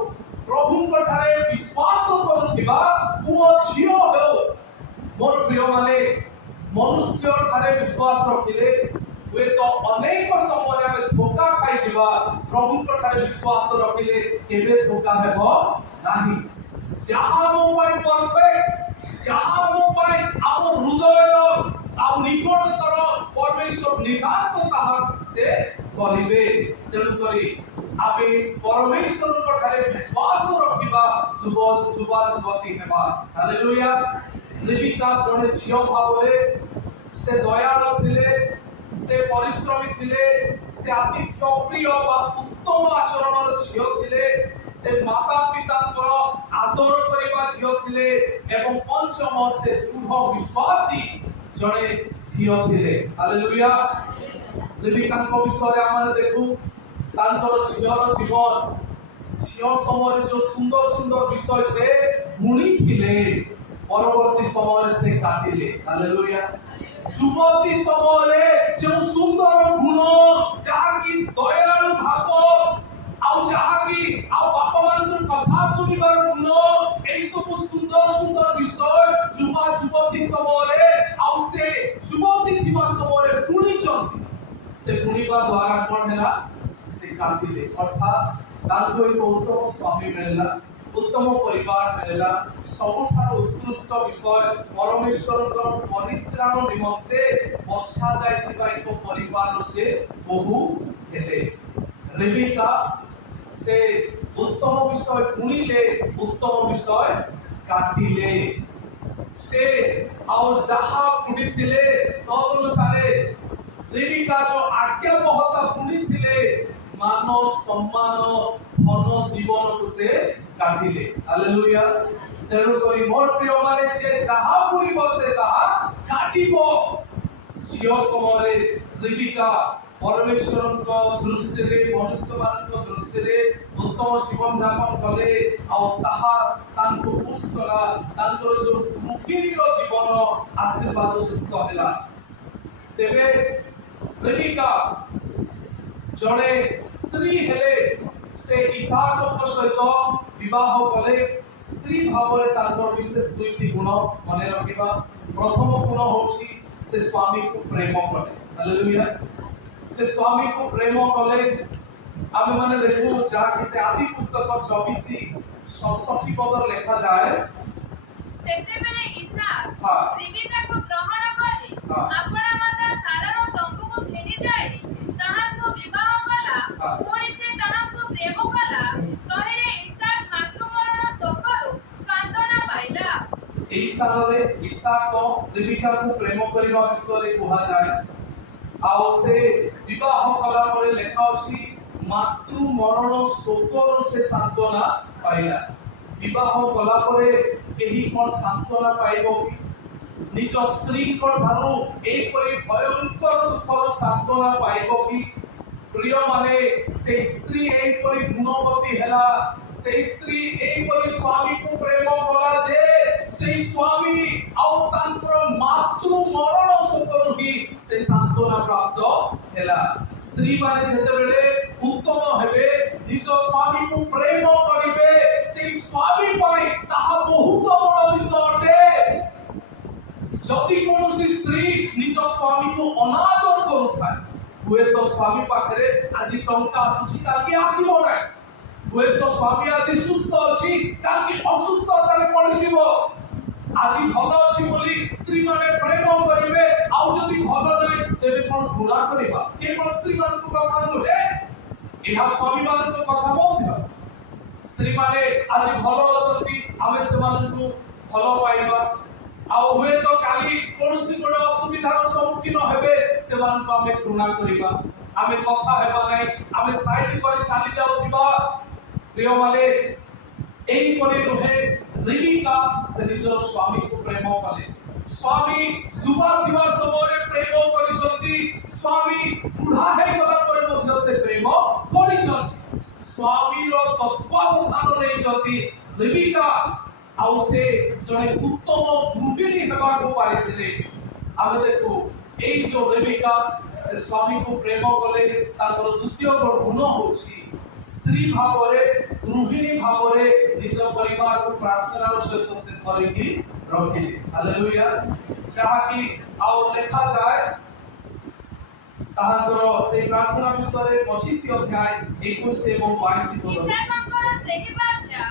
ପ୍ରଭୁଙ୍କ ଠାରେ ବିଶ୍ୱାସ କରୁଥିବା ପୁଅ ଝିଅ ହେଉ। ମୋର ପ୍ରିୟମାନେ, ମନୁଷ୍ୟ ଠାରେ ବିଶ୍ୱାସ ରଖିଲେ ହୁଏତ ଅନେକ ସମୟରେ ଆମେ ଧୋକା ଖାଇଯିବା, ପ୍ରଭୁଙ୍କ ଠାରେ ବିଶ୍ୱାସ ରଖିଲେ କେବେ ଧୋକା ହେବ ନାହିଁ। ଯାହା ମୋ ପାଇଁ ପରଫେକ୍ଟ, ଯାହା ମୋ ପାଇଁ ଆମ ହୃଦୟର ଆଉ ନିକଟତର ପରମେଶ୍ୱର ନିତାନ୍ତ ତାହା ସେ କରିବେ। ତେଣୁକରି ଆମେ ପରମେଶ୍ୱରଙ୍କ ଠାରେ ବିଶ୍ୱାସ ରଖିବା, ଯୁବା ଯୁବତୀ ହେବା। ହାଲେଲୁୟା। ରେବିକା ଜଣେ ଝିଅ ଭାବରେ ସେ ଦୟାଳୁ ଥିଲେ, ସେ ପରିଶ୍ରମୀ ଥିଲେ, ସେ ଆତିଥ୍ୟ ପ୍ରିୟ ବା ଉତ୍ତମ ଆଚରଣର ଝିଅ ଥିଲେ, ସେ ମାତା ପିତାଙ୍କର ଆଦର କରିବା ଝିଅ ଥିଲେ, ଏବଂ ପଞ୍ଚମ ସେ ଦୃଢ ବିଶ୍ୱାସୀ ଜଣେ ଝିଅ ଥିଲେ। ହାଲେଲୁୟା। ରେବିକାଙ୍କ ବିଷୟରେ ଆମେ ଦେଖୁ, ତାଙ୍କର ଝିଅର ଜୀବନ, ଝିଅ ସମୟରେ ଯୋଉ ସୁନ୍ଦର ସୁନ୍ଦର ବିଷୟ ସେ ବୁଣିଥିଲେ, ପରବର୍ତ୍ତୀ ସମୟରେ ସେ କାଟିଲେ। ହାଲେଲୁୟା। ଯୁବତୀ ସମୟରେ ଯେଉଁ ସୁନ୍ଦର ଗୁଣ, ଯାହାକି ଦୟାଳୁ ଭାବ, ଆଉ ଯାହାକି ଆଉ ବାପା ମାନଙ୍କର କଥା ଶୁଣିବାର ଗୁଣ, এই ସବୁ ସୁନ୍ଦର ସୁନ୍ଦର ବିଷୟ ଯୁବତୀ ସମୟରେ ଆଉ ସେ ଯୁବତୀ ଥିବା ସମୟରେ ବୁଣିଛନ୍ତି। ସେ ବୁଣିବା ଦ୍ୱାରା କଣ ହେଲା, ସେ କାଟିଲେ। ଅର୍ଥାତ୍ ତାଙ୍କୁ ଏକ ଉତ୍ତମ ସ୍ୱାମୀ ମିଳିଲା, ଉତ୍ତମ ପରିବାର ମିଳିଲା। ସବୁଠାରୁ ଉତ୍କୃଷ୍ଟ ବିଷୟ, ପରମେଶ୍ୱରଙ୍କ ପରିତ୍ରାଣ ନିମନ୍ତେ ବଛା ଯାଇଥିବା ଏକ ପରିବାର ସେ ବୋହୂ ହେଲେ। ରେବିକା से उत्तम विषय शुणिले उत्तम विषय काटिले से और जहाँ पुणिथिले तद अनुसारे रेबिका जो आज्ञा बहता पुणिथिले मान सम्मान धन जीवन को से काटिले हालेलुया तेणु करी मोर प्रिय माने से जहाँ पुणिब से ताहा काटिब झियो समय रेबिका परमेश्वर दृष्टि मनुष्य मान दृष्टि उत्तम जीवन यापन कले पुष कला जो गृहिणीर जीवन आशीर्वाद युक्त है तेरे रेबिका जड़े स्त्री हेले से इसाक सहित विवाह कले स्त्री भाव में विशेष दुईटी गुण मन रखा प्रथम गुण होची से स्वामी को प्रेम कले हालेलुया से स्वामी को प्रेम कले आमे माने देखू जहाँ से आदि पुस्तक 24:67 पदर लिखा जाए सेतेबेले इसाक हाँ। रिबेका को ग्रहण करी हाँ। अपना माता सारार तंबू को घेनी जाई ताहाको विवाह कला हाँ। पुणी से ताहाको प्रेम कला तहिरे इसाक मातृमरण शोकरु सांत्वना पाइला एई स्थान रे इसाक रिबेका को प्रेम करबा विषय कहा जाए आउ से विवाह कला परे लेखा अछि मातृ मरण शोकर से सांत्वना पाइला विवाह कला परे एही कोन सांत्वना पाइबो कि निज स्त्री को ठारू एई परि भयंकर दुखर सांत्वना पाइबो कि प्रिय माने से स्त्री एई परि गुणवती हेला से स्त्री एई परि स्वामी को प्रेम कला जे से स्वामी आउ तांकर मातृ मरण शोकर ही से सांत्वना प्राप्त हेला स्त्री माने जेते बेले उत्तम हेबे निज स्वामी को प्रेम करिवे से स्वामी पाई ताहा बहुत बड़ विषय अटे जदि कोनोसी स्त्री निज स्वामी को अनादर करूथाय हुए तो स्वामी पाखरे आजि टंका आसुची काली आसीबो नै हुए तो स्वामी आजि सुस्थ अछि काली असुस्थतारे पड़ि जिवो आजि भल अछि बोली स्त्री माने प्रेम करिवे आउ जदि भल नै तेबे कोन घृणा करिबा केवल स्त्री मान को कथा नुहे इहा स्वामी मान को कथा मोध्य स्त्री माने आजि भल अछंती आमे से मान को भल पाइबा आउ हुए तो काली कोनसी कोन असुविधार सम्मुखीन हेबे से मान को आमे घृणा करिबा आमे कथा हेबा नै आमे साइड करे चली जाउथिबा प्रिय माने एई परि नुहे रेबिका से निजर स्वामी को प्रेम कले स्वामी सुबह थिबा समय प्रेम करिसंती स्वामी बुढ़ा हे गला पर मध्य से प्रेम करिसंती स्वामी रो तत्वावधान नै जति रेबिका आउ से जने उत्तम गृहिणी हेबा को पाइले आबे देखो एई जो रेबिका से स्वामी को प्रेम कले ताकर द्वितीय गुण होछि स्त्री भाव रे गृहिणी भाव रे निज परिवार को प्रार्थना रो सहित से धरिकी रखिले हालेलुया जहा कि आउ लिखा जाए ताहाकर से प्रार्थना विषय 25 अध्याय 21 एवं 22 पद इसाकଙ୍କର ସେହି ବାଚ୍ଚା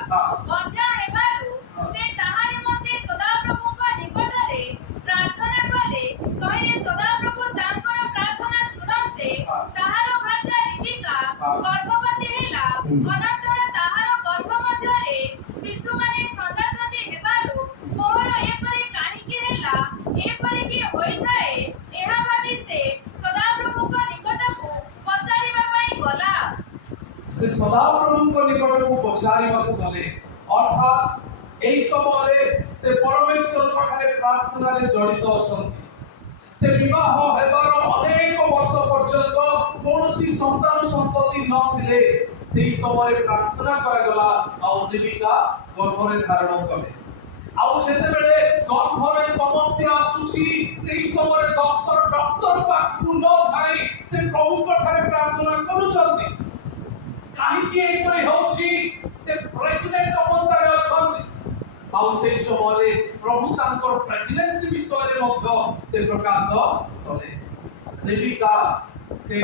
ବନ୍ଧ୍ୟା ହେବାରୁ ସେ ତାହା ନିମନ୍ତେ ସଦାପ୍ରଭୁଙ୍କ ନିକଟରେ ପ୍ରାର୍ଥନା କଲେ କହିଲେ ସଦାପ୍ରଭୁ ତାଙ୍କର ପ୍ରାର୍ଥନା ଶୁଣନ୍ତେ ତାହାର ଭାର୍ଯ୍ୟା ରିବିକା ଗର୍ଭବତୀ ହେଲା ଅନନ୍ତର ତାହାର ଗର୍ଭ ମଧ୍ୟରେ ଶିଶୁମାନେ ଛନ୍ଦାଛନ୍ଦି ହେବାରୁ ମୋର ଏପରି କାହିଁକି ହେଲା ଏପରିକି ହୋଇଥାଏ ଏହା ଭାବି ସେ ସଦାପ୍ରଭୁଙ୍କ ନିକଟକୁ ପଚାରିବା ପାଇଁ ଗଲା से सदाप्रभु को निकट को पछारिबा को गले अर्थात एई समय से परमेश्वर पाखरे प्रार्थना रे जड़ित अछंती से विवाह हेबार अनेक वर्ष पर्यंत कोनोसी संतान संतति न थिले सेई समय प्रार्थना करा गला और रेबिका गर्भ रे धारण कले आउ सेते बेले गर्भ रे समस्या आसुची सेई समय डॉक्टर पाखु न थाई से प्रभु पाखरे प्रार्थना करूचंती काहेकि एपरि होछि से प्रेग्नेंट अवस्था रे अछंती आउ से समय प्रभु तांकर प्रेगनेंसी विषय रे मध्य से प्रकाश कले रेबिका से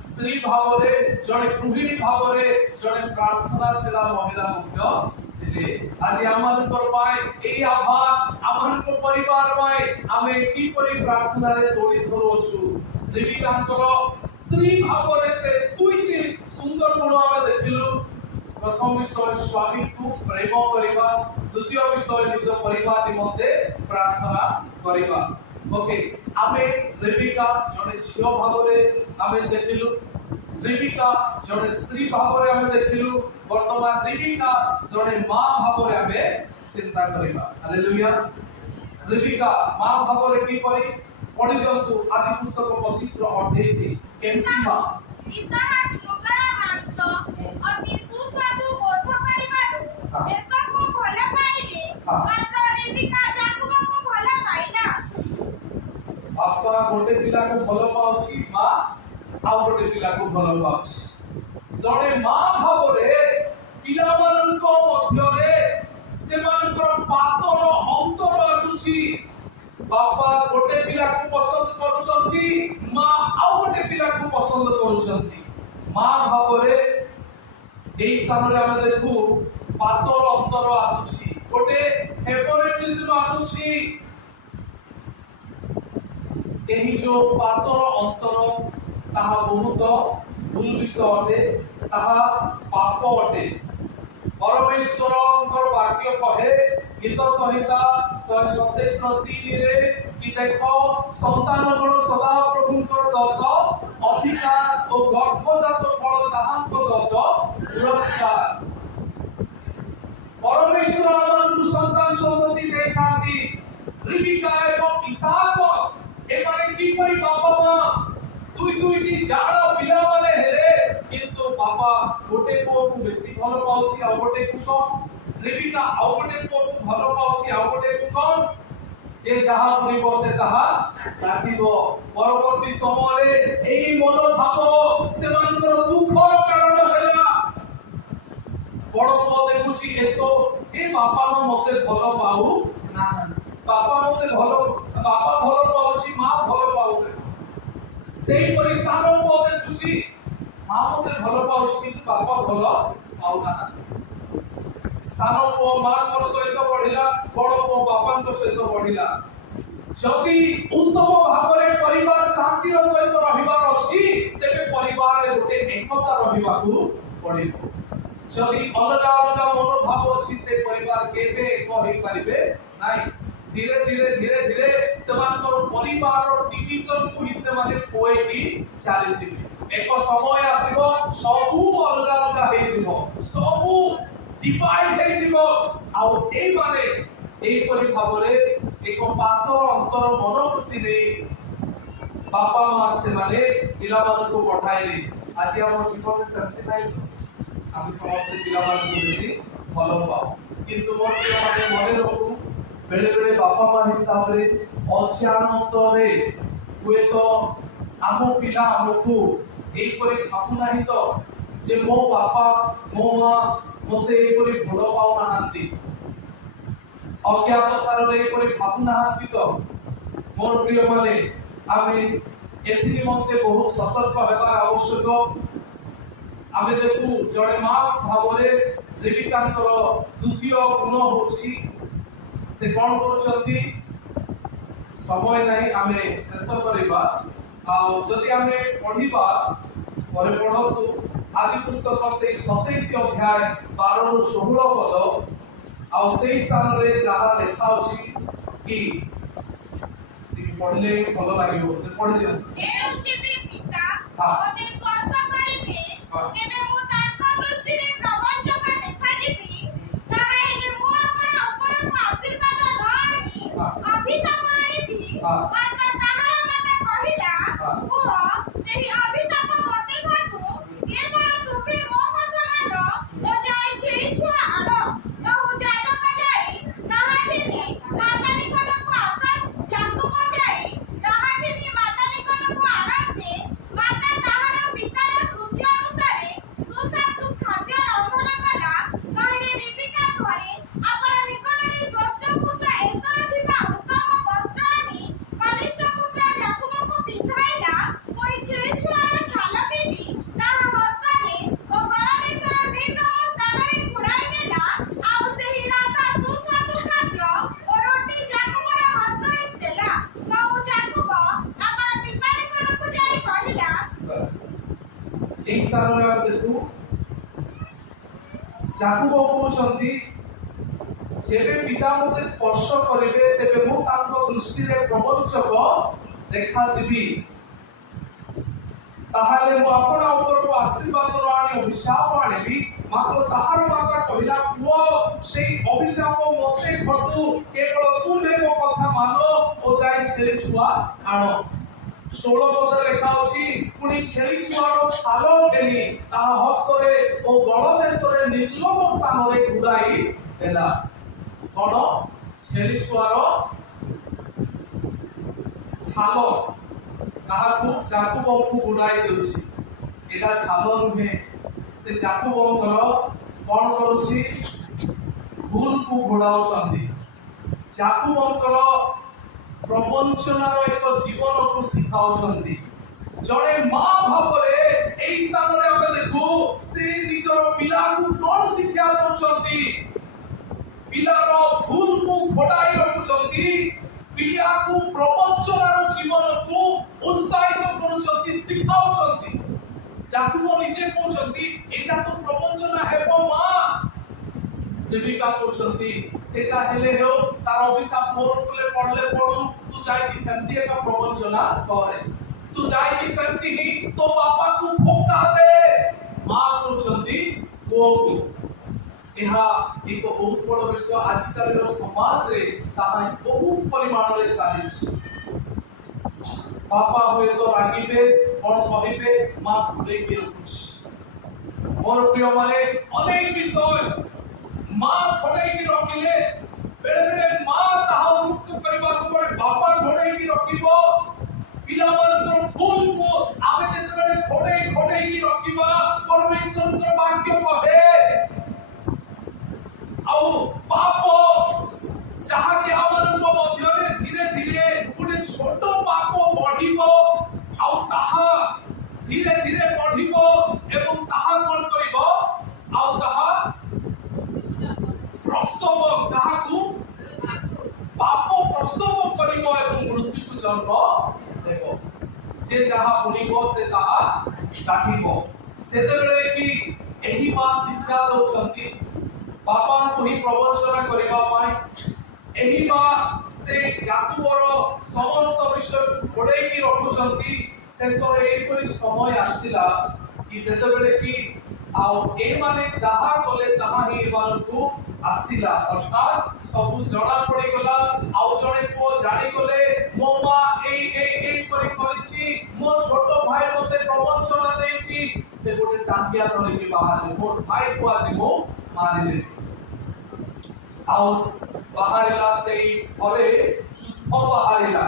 स्त्री भाव रे जने गृहिणी भाव रे जने प्रार्थनाशीला महिला मध्य दिले आज आमानकर पाए एई आभार आमानकर परिवार पाए आमे की परि प्रार्थना रे तोड़ी धरो छु रेबिकांकर स्त्री भाव रे से दुईटी सुंदर गुण आमे देखिलु प्रथम विषय स्वामी को प्रेम करिबा, द्वितीय विषय निज परिवार निमंते प्रार्थना करिबा। ओके, आमे रेबिका जने झियो भाबरे आमे देखिलु, रेबिका जने स्त्री भाबरे आमे देखिलु, वर्तमान रेबिका जने मां भाबरे आमे चिंता करिबा। हालेलुया। रेबिका मां भाबरे की परि पढि दियंतु आदि पुस्तक 25 रो 28 केमती मां इसहाक मुकड़ा मांस अति सुस्वादु बोध करिबारु एसको भला पाइले, मात्र रेबिका याकूबको भला पाइला। बापा गोटे पिला को भलो पाउछि, मां आउ गोटे पिला को भलो पाउछि। जणे मां भाबरे पिला माननको मध्यरे सेमानकर पातर अंतर आसुछि। बापा गोटे पिला को पसंद करूछंती, मां आउ गोटे पिला को पसंद करूछंती। मां भाबरे एई स्थान रे हम देखु पातर अंतर आसुछि, गोटे फेवरेटिज्म आसुछि। एही जो पातर अंतर ताहा बहुत भूल विषय अटे, ताहा पाप अटे। परमेश्वरଙ୍କର वाक्य कहे गीत संहिता 127:3 रे कि देखो संतान गण सदा प्रभुଙ୍କର दत्त, अधिकार ओ गर्भजात फल ताहाଙ୍କ दत्त पुरस्कार। परमेश्वर ଆମମାନଙ୍କୁ ସନ୍ତାନ ସନ୍ତତି ଦେଇଥାନ୍ତି। ରିବିକା ଏବଂ ଇସାକ एमाने की परी बापा मां दुईटी जाड़ा पिला माने हेले, किंतु बापा गोटे को बेसी भलो पाउछि आ गोटे को कम। रेबिका आ गोटे को भलो पाउछि आ गोटे को कम। से जहा पुरी बसे ताहा काटिबो। परवर्ती समय रे एई मनोभाव सेमानकर दुखर कारण हेला। बड़ को देखुछि एसो ए बापा मां मते भलो पाउ ना, बापा मते भलो, बापा भलो पाउछि, मां भलो पाउने। सेही परि सानो को देखुछि मां मते भलो पाउछि किंतु बापा भलो पाउ ना। सानो को मां कर सहित पढिला, बड़ को बापा को सहित पढिला। जदि उत्तम भाबरे परिवार शांति रो सहित रहिबार अछि, तेबे परिवार रे गोटे एकता रहिबाकू पडिबो। जदि अलगा अलगा मनोभाव अछि, से परिवार केबे एक होई परिबे नाही। धीरे धीरे सेमानकर परिवार रो डिविजन को ही सेमाने कोएटी चालिथिबे। एक समय आसीबो सबु अलगा अलगा हे जिवो, सबु डिवाइड हे जिवो। आ एई माने एई परि भाबरे एक पातर अंतर मनोवृत्ति नै बापा मां सेमाने पिला मानकु पठाइले। आज हम जीवन सेमति नै, आमी समस्त पिला मानकु बेसी भलो पाओ, किंतु मोर पिला माने मने रखु बेले बेले बापा मां हिसाब रे अचानक रे हुए तो आमो पिला हमकु एई परि खापु नाही तो जे मो बापा मो मां मते एई परि भलो पाउ नाहांती, अज्ञात सार रे एई परि खापु नाहांती तो मोर प्रिय माने आमे एथिके मते बहुत सतर्क हेबार आवश्यक। आमे देखु जणे मां भाबरे रेबिकांकर द्वितीय गुण होछि से कौन करूछंती। समय नहीं आमे शेष करिबा। आ जदि आमे पढिबा परे पढतु आदि पुस्तक से 27 अध्याय 12 ରୁ 16 पद। आ सेही स्थान रे जहा लेखा अछि कि पढले भलो लागिबो, पढि दियौ। एउ जेबे पिता ओते स्पर्श करिबे, तेबे मु तांका दृष्टि रे प्रबंचक देखाजिबि, ताहाले मु अपन उपरको आशीर्वाद नाहि अभिशाप आनिबि। मात्र ताहार माता कहिला, पुह सेही अभिशाप मते घटु, केवल तुमे मो कथा मान ओ जाई छेई छुआ आनो नहु जानक जाई ताहाठिनी माता निकटको आशा याकूब जाई ताहाठिनी माता निकटको आनते। माता ताहार पितार कृत्य अनुसारे सुसातु खाद्य रंधन कला। कहिले रेबिका घरे आपण निकटरे ज्येष्ठ पुत्र एसर थिबा उत्तम वस्त्र आनी कनिष्ठ पुत्र याकूबको पिंधाइला। कोई छेई छुआर छाल पिटी ताहा हस्तारे ओ गळदेशर निर्गम स्थानरे घुड़ाई देला। आउ सेही राता सुसातु खाद्य ओ रोटी याकूबर हस्ତରେ देला। प्रभु याकूब आपण पिता निकटको जाई कहिला। बस एई स्थान रे देखु ଯାକୁବ କହୁଛନ୍ତି ଯେବେ ପିତା ମୋତେ ସ୍ପର୍ଶ କରିବେ ତେବେ ମୁଁ ତାଙ୍କ ଦୃଷ୍ଟିରେ ପ୍ରବଞ୍ଚକ ଦେଖାଯିବି। ତାହେଲେ ମୁଁ ଆପଣା ଉପରକୁ ଆଶୀର୍ବାଦ ନ ଆଣି ଅଭିଶାପ ଆଣିବି। ମାତ୍ର ତାହାର ମାତା କହିଲା, ପୁଅ, ସେଇ ଅଭିଶାପ ମୋତେ ଘଟୁ, କେବଳ ତୁମେ ମୋ କଥା ମାନ ଓ ଯାଇ ଛେଳି ଛୁଆ ଆଣ। 16 ପଦରେ ଲେଖା ଅଛି, ପୁଣି ଛେଳି ଛୁଆର ଛାଲ ଘେନି ତାହା ହସ୍ତରେ ଓ ଗଳଦେଶରେ ନିର୍ଲୋଭ ସ୍ଥାନରେ ଘୁରାଇ ଦେଲା। କଣ? ଛେଳି ଛୁଆର ଛାଲ କାହାକୁ? ଯାକୁବଙ୍କୁ ଘୁରାଇ ଦେଉଛି। ଏଟା ଛାଲ ନୁହେଁ, ସେ ଯାକୁବଙ୍କର କଣ କରୁଛି? ଭୁଲକୁ ଘୋଡାଉଛନ୍ତି। ଯାକୁବଙ୍କର ପ୍ରବଞ୍ଚନାର ଏକ ଜୀବନକୁ ଶିଖାଉଛନ୍ତି। ଜଣେ ମା ଭାବରେ ଏହି ସ୍ଥାନରେ ଆମେ ଦେଖୁ ସେ ନିଜର ପିଲାକୁ କଣ ଶିକ୍ଷା ଦେଉଛନ୍ତି? ପିଲାର ଭୁଲକୁ ଘୋଡାଇ ରଖୁଛନ୍ତି। ପିଲାକୁ ପ୍ରବଞ୍ଚନାର ଜୀବନକୁ ଉତ୍ସାହିତ କରୁଛନ୍ତି, ଶିଖାଉଛନ୍ତି। ଯାକୁବ ନିଜେ କହୁଛନ୍ତି ଏଟା ତ ପ୍ରବଞ୍ଚନା ହେବ ମା। ରେବେକା କହୁଛନ୍ତି ସେଟା ହେଲେ ହେଉ, ତାର ଅଭିଶାପ ମୋର ଉପରେ ପଡିଲେ ପଡୁ, ତୁ ଯାଇକି ସେମିତି ଏକ ପ୍ରବଞ୍ଚନା କରେ, ତୁ ଯାଇକି ସେମିତି ହିଁ ତୋ ବାପାକୁ ଧୋକା ଦେ। ମା କହୁଛନ୍ତି ପୁଅକୁ। ଏହା ଏକ ବହୁତ ବଡ଼ ବିଷୟ। ଆଜିକାଲିର ସମାଜରେ ତାହା ବହୁତ ପରିମାଣରେ ଚାଲିଛି। ବାପା ହୁଏତ ରାଗିବେ, କଣ କହିବେ, ମା ଘୋଡେଇକି ରଖୁଛି। ମୋର ପ୍ରିୟମାନେ, ଅନେକ ବିଷୟ ମା ଘୋଡେଇକି ରଖିଲେ, ବେଳେ ବେଳେ ମା ତାହା ମୁକ୍ତ କରିବା ସମୟରେ ବାପା ଘୋଡେଇକି ରଖିବ। ପିଲାମାନଙ୍କର ଭୁଲକୁ ଆମେ ଯେତେବେଳେ ଘୋଡେଇକି ରଖିବା, ପରମେଶ୍ୱରଙ୍କର ବାକ୍ୟ କହେ ଆଉ ପାପ ଯାହାକି ଆମମାନଙ୍କ ମଧ୍ୟରେ ଧୀରେ ଧୀରେ ଗୋଟେ ଛୋଟ ପାପ ବଢିବ, ଆଉ ତାହା ଧୀରେ ଧୀରେ ବଢିବ ଏବଂ ତାହା କଣ କରିବ? ଆଉ ତାହା ପ୍ରସବ, କାହାକୁ? ପାପ ପ୍ରସବ କରିବ ଏବଂ ମୃତ୍ୟୁକୁ ଜନ୍ମ ଦେବ। ସେ ଯାହା ବୁଣିବ ସେ ତାହା କାଟିବ। ସେତେବେଳେ କି ଏହି ମା ଶିକ୍ଷା ଦେଉଛନ୍ତି ବାପାଙ୍କୁ ହିଁ ପ୍ରବଞ୍ଚନା କରିବା ପାଇଁ। ଏହି ମା ସେ ଯାକୁବର ସମସ୍ତ ବିଷୟକୁ ଘୋଡେଇକି ରଖୁଛନ୍ତି। ଶେଷରେ ଏହିପରି ସମୟ ଆସିଲା କି ଯେତେବେଳେ କି ଆଉ ଏମାନେ ଯାହା କଲେ ତାହା ହିଁ ଏମାନଙ୍କୁ ଆସିଲା, ଅର୍ଥାତ୍ ସବୁ ଜଣା ପଡିଗଲା। ଆଉ ଜଣେ ପୁଅ ଜାଣିଗଲେ ମୋ ମା ଏଇପରି କରିଛି, ମୋ ଛୋଟ ଭାଇ ମୋତେ ପ୍ରବଞ୍ଚନା ଦେଇଛି। ସେ ଗୋଟେ ଟାଙ୍ଗିଆ ଧରିକି ବାହାରିଲେ, ମୋ ଭାଇକୁ ଆଜି ମୁଁ ମାରିଦେବି। ଆଉ ବାହାରିଲା ସେଇ ଘରେ ଯୁଦ୍ଧ ବାହାରିଲା।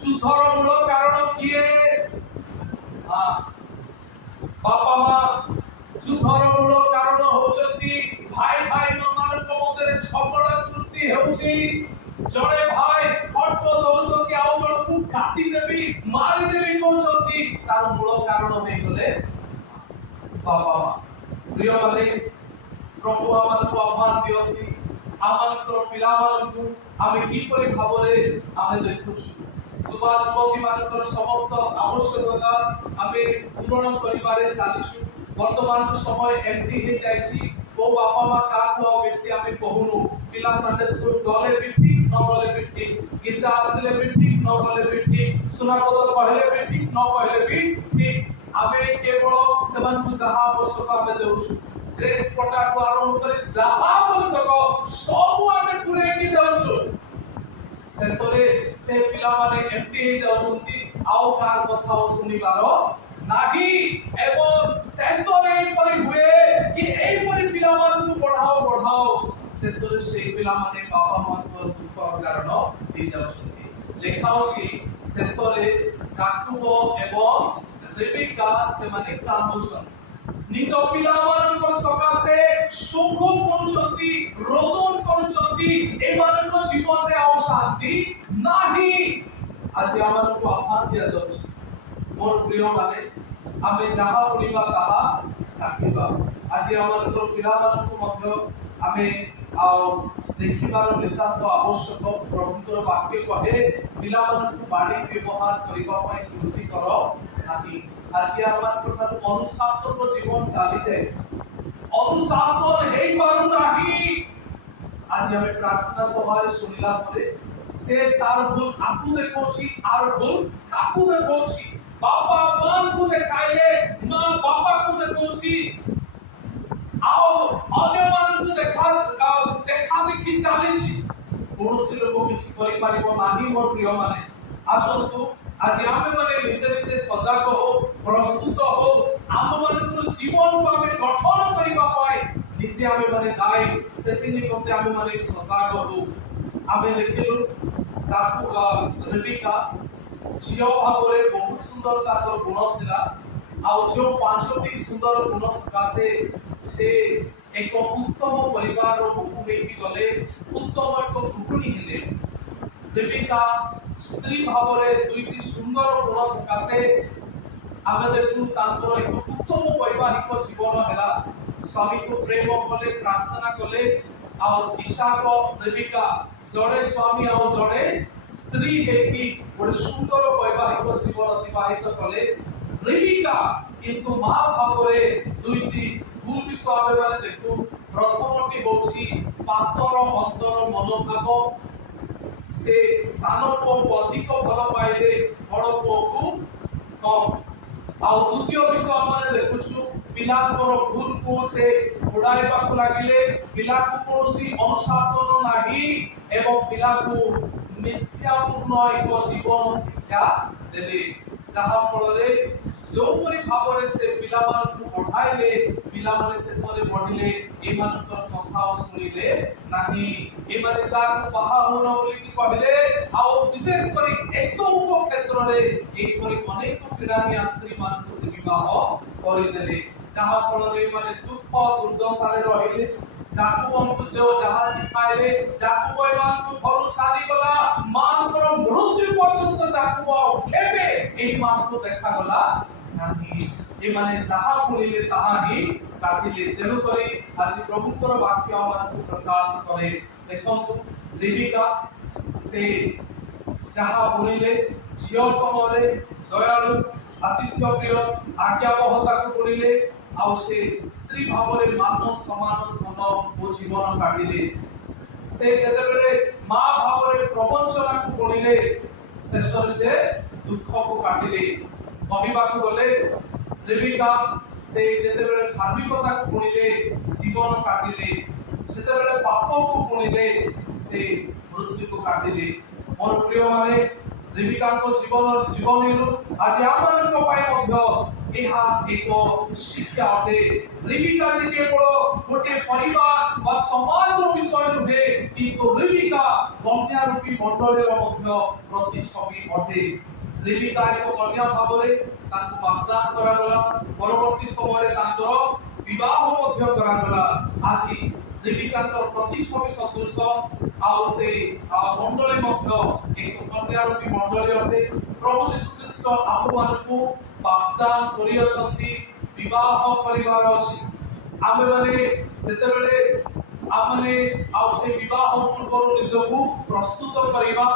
ଯୁଦ୍ଧର ମୂଳ କାରଣ କିଏ? ବାପା ମା। ଯୁଦ୍ଧର ମୂଳ କାରଣ ହଉଛନ୍ତି ଭାଇ ମାନଙ୍କ ମଧ୍ୟରେ ଝଗଡ଼ା ସୃଷ୍ଟି ହେଉଛି। ଜଣେ ଭାଇ ଖଟ ଦଉଛନ୍ତି, ଆଉ ଜଣକୁ କାଟିଦେବି ମାରିଦେବି କହୁଛନ୍ତି। ତାର ମୂଳ କାରଣ ହେଇଗଲେ ବାପା ମା। ପ୍ରିୟମାନେ, ପ୍ରଭୁ ଆମମାନଙ୍କୁ ଆହ୍ୱାନ ଦିଅନ୍ତି, ଆମମାନଙ୍କର ପିଲାମାନଙ୍କୁ ଆମେ କିପରି ଭାବରେ ଆମେ ଦେଖୁଛୁ। ଯୁବା ଯୁବତୀ ମାନଙ୍କର ସମସ୍ତ ଆବଶ୍ୟକତା ଆମେ ପୂରଣ କରିବାରେ ଚାଲିଛୁ। ବର୍ତ୍ତମାନ ସମୟ ଏମିତି ହେଇଯାଇଛି, କୋଉ ବାପା ମା କାହାକୁ ଆଉ ବେଶୀ ଆମେ କହୁନୁ। ପିଲା ସଣ୍ଡେ ସ୍କୁଲ ଗଲେ ବି ଠିକ, ନ ଗଲେ ବି ଠିକ, ଗୀର୍ଜା ଆସିଲେ ବି ଠିକ, ନ ଗଲେ ବି ଠିକ, ସୁନାପଦ କହିଲେ ବି ଠିକ, ନ କହିଲେ ବି ଠିକ। ଆମେ କେବଳ ସେମାନଙ୍କୁ ଯାହା ଆବଶ୍ୟକ ଆମେ ଦେଉଛୁ। ଡ୍ରେସ ପଟାକୁ ଆରମ୍ଭ କରି ଯାହା ଆବଶ୍ୟକ ସବୁ ଆମେ ପୁରେଇକି ଦେଉଛୁ। ଶେଷରେ ସେ ପିଲାମାନେ ଏମିତି ହେଇଯାଉଛନ୍ତି, ଆଉ କାହାର କଥା ଶୁଣିବାର ନାହିଁ। ଏବଂ ଶେଷରେ ଏପରି ହୁଏ କି ଏଇପରି ପିଲାମାନଙ୍କୁ ବଢାଅ, ଶେଷରେ ସେଇ ପିଲାମାନେ ବାପା ମାଙ୍କର ଦୁଃଖର କାରଣ ହେଇଯାଉଛନ୍ତି। ଲେଖା ଅଛି ଶେଷରେ ଯାକୁବ ଏବଂ ରେବେକା ସେମାନେ କାନ୍ଦୁଛନ୍ତି, ନିଜ ପିଲାମାନଙ୍କ ସକାଶେ ଶୋକ କରୁଛନ୍ତି, ରୋଦନ କରୁଛନ୍ତି। ଏମାନଙ୍କ ଜୀବନରେ ଆଉ ଶାନ୍ତି ନାହିଁ। ଆଜି ଆମମାନଙ୍କୁ ଆହ୍ୱାନ ଦିଆଯାଉଛି, ମୋର ପ୍ରିୟମାନେ, ଆମେ ଯାହା ବୁଣିବା ତାହା କାଟିବା। ଆଜି ଆମମାନଙ୍କର ପିଲାମାନଙ୍କୁ ମଧ୍ୟ ଆମେ ଆଉ ଦେଖିବାର ନିତାନ୍ତ ଆବଶ୍ୟକ। ପ୍ରଭୁଙ୍କର ବାକ୍ୟ କହେ ପିଲାମାନଙ୍କୁ ବାଡ଼ି ବ୍ୟବହାର କରିବା ପାଇଁ ବୃଦ୍ଧି କର ନାହିଁ। ଆଜି ଆମମାନଙ୍କର ଠାରୁ ଅନୁଶାସନର ଜୀବନ ଚାଲି ଯାଇଛି। ଅନୁଶାସନ ହେଇପାରୁନାହିଁ। ଆଜି ଆମେ ପ୍ରାର୍ଥନା ସଭାରେ ଶୁଣିଲା ପରେ ସେ ତାର ଭୁଲ ତାକୁ ଦେଖଉଛି, ଆର ଭୁଲ ତାକୁ ଦେଖଉଛି, ବାପା ମାଙ୍କୁ ଦେଖାଇଲେ ମା ବାପାକୁ ଦେଖଉଛି, ଆଉ ଅନ୍ୟମାନଙ୍କୁ ଦେଖା ଦେଖି ଚାଲିଛି। କୌଣସି ଲୋକ କିଛି କରିପାରିବ ନାହିଁ। ମୋର ପ୍ରିୟମାନେ, ଆସନ୍ତୁ ଆଜି ଆମେ ମାନେ ନିଜେ ନିଜେ ସଜାଗ ହଉ, ପ୍ରସ୍ତୁତ ହଉ, ଆମ ମାନଙ୍କର ଜୀବନକୁ ଆମେ ଗଠନ କରିବା ପାଇଁ ନିଜେ ଆମେ ମାନେ ଦାୟୀ। ସେଥି ନିମନ୍ତେ ଆମେ ମାନେ ସଜାଗ ହଉ। ଆମେ ଦେଖିଲୁ ରେବିକା ଝିଅ ଭାବରେ ବହୁତ ସୁନ୍ଦର ତାଙ୍କର ଗୁଣ ଥିଲା, ଆଉ ଯେଉଁ 5ଟି ସୁନ୍ଦର ଗୁଣ ସକାଶେ ସେ ଏକ ଉତ୍ତମ ପରିବାରର ବୋହୂ ହେଇକି ଗଲେ, ଉତ୍ତମ ଏକ ଗୃହିଣୀ ହେଲେ। ରେବିକା ସ୍ତ୍ରୀ ଭାବରେ 2ଟି ସୁନ୍ଦର ଗୁଣ ସକାଶେ ଆମେ ଦେଖୁ ତାଙ୍କର ଏକ ଉତ୍ତମ ବୈବାହିକ ଜୀବନ ହେଲା। ସ୍ୱାମୀକୁ ପ୍ରେମ କଲେ, ପ୍ରାର୍ଥନା କଲେ, ଆଉ ଇସାକ ରେବିକା ଜଣେ ସ୍ୱାମୀ ଆଉ ଜଣେ ସ୍ତ୍ରୀ ହେଇକି ଗୋଟେ ସୁନ୍ଦର ବୈବାହିକ ଜୀବନ ଅତିବାହିତ କଲେ। ରେବିକା କିନ୍ତୁ ମା ଭାବରେ 2ଟି ଭୁଲ ବିଷୟ ଆମେ ମାନେ ଦେଖୁ। ପ୍ରଥମଟି ହେଉଛି ପାତର ଅନ୍ତର ମନୋଭାବ। ସେ ସାନ ପୁଅକୁ ଅଧିକ ଭଲ ପାଇଲେ, ବଡ଼ ପୁଅକୁ କମ୍। ଆଉ ଦ୍ୱିତୀୟ ବିଷୟ ଆମେ ଦେଖୁଛୁ ପିଲାଙ୍କର ଭୁଲକୁ ସେ ଘୋଡ଼ାଇବାକୁ ଲାଗିଲେ। ପିଲାକୁ କୌଣସି ଅନୁଶାସନ ନାହିଁ ଏବଂ ପିଲାକୁ ମିଥ୍ୟାପୂର୍ଣ୍ଣ ଏକ ଜୀବନ ଶିକ୍ଷା ଦେଲେ, ଯାହା ଫଳରେ ଯେଉଁପରି ଭାବରେ ସେ ପିଲାମାନଙ୍କୁ ପଢ଼ାଇଲେ, ପିଲାମାନେ ଶେଷରେ ବଢ଼ିଲେ ଏମାନଙ୍କର କଥା ଶୁଣିଲେ ନାହିଁ। ଏମାନେ ଯାହାକୁ ବାହା ହଉନ ବୋଲିକି କହିଲେ, ଆଉ ବିଶେଷ କରି ଏସବୁଙ୍କ କ୍ଷେତ୍ରରେ ଏହିପରି ଅନେକ କ୍ରୀଡ଼ାମିଆ ସ୍ତ୍ରୀମାନଙ୍କୁ ସେ ବିବାହ କରିଦେଲେ, ଯାହା ଫଳରେ ଏମାନେ ଦୁଃଖ ଦୁର୍ଦ୍ଦଶାରେ ରହିଲେ। ଯାକୁବଙ୍କୁ ଯେଉଁ ଯାହା ଶିଖାଇଲେ, ଯାକୁବ ଏମାନଙ୍କୁ ଘରୁ ଛାଡ଼ିଗଲା। ମାଙ୍କର ମୃତ୍ୟୁ ପର୍ଯ୍ୟନ୍ତ ଯାକୁବ ଆଉ କେବେ ଏହିମାନଙ୍କୁ ଦେଖାଗଲା ନାହିଁ। ଏମାନେ ଯାହା ବୁଣିଲେ ତାହା ହିଁ କାଟିଲେ। ତେଣୁକରି ଆଜି ପ୍ରଭୁଙ୍କର ବାକ୍ୟ ଆମମାନଙ୍କୁ ପ୍ରକାଶ କରେ। ଦେଖନ୍ତୁ ରେବିକା ସେ ଯାହା ବୁଣିଲେ, ଝିଅ ସମୟରେ ଦୟାଳୁ, ଆତିଥ୍ୟ ପ୍ରିୟ, ଆଜ୍ଞାବହତାକୁ ବୁଣିଲେ, ଆଉ ସେ ସ୍ତ୍ରୀ ଭାବରେ ମାନ ସମାନ ଧନ ଓ ଜୀବନ କାଟିଲେ। ସେ ଯେତେବେଳେ ମା ଭାବରେ ପ୍ରବଞ୍ଚନାକୁ ବୁଣିଲେ, ଶେଷରେ ସେ ଦୁଃଖକୁ କାଟିଲେ। କହିବାକୁ ଗଲେ ରେବିକା ସେ ଯେତେବେଳେ ଧାର୍ମିକତାକୁ ବୁଣିଲେ, ଜୀବନ କାଟିଲେ, ସେତେବେଳେ ପାପକୁ ବୁଣିଲେ, ସେ ମୃତ୍ୟୁକୁ କାଟିଲେ। ମୋର ପ୍ରିୟମାନେ, ରେବିକାଙ୍କ ଜୀବନୀରୁ ଆଜି ଆମମାନଙ୍କ ପାଇଁ ମଧ୍ୟ ଏହା ଏକ ଶିକ୍ଷା ଅଟେ। ରେବିକା ଯେ କେବଳ ଗୋଟିଏ ପରିବାର ବା ସମାଜର ବିଷୟ ନୁହେଁ, କିନ୍ତୁ ରେବିକା କନ୍ୟା ରୂପୀ ମଣ୍ଡଳୀର ମଧ୍ୟ ପ୍ରତିଛବି ଅଟେ। ରେବିକା ଏକ କନ୍ୟା ଭାବରେ ତାଙ୍କୁ ବାଗଦାନ କରାଗଲା। ପରବର୍ତ୍ତୀ ସମୟରେ ତାଙ୍କର ବିବାହ ମଧ୍ୟ କରାଗଲା। ଆଜି ରେବିକାଙ୍କର ପ୍ରତିଛବି ସଦୃଶ ଆଉ ସେ ମଣ୍ଡଳୀ ମଧ୍ୟ ଏକ କନ୍ୟା ରୂପୀ ମଣ୍ଡଳୀ ଅଟେ। ପ୍ରଭୁ ଯୀଶୁ ଖ୍ରୀଷ୍ଟ ଆମମାନଙ୍କୁ ବାଗଦାନ କରିଅଛନ୍ତି, ବିବାହ କରିବାର ଅଛି। ଆମେମାନେ ସେତେବେଳେ ଆମେ ଆଉ ସେ ବିବାହ ପୂର୍ବରୁ ନିଜକୁ ପ୍ରସ୍ତୁତ କରିବା।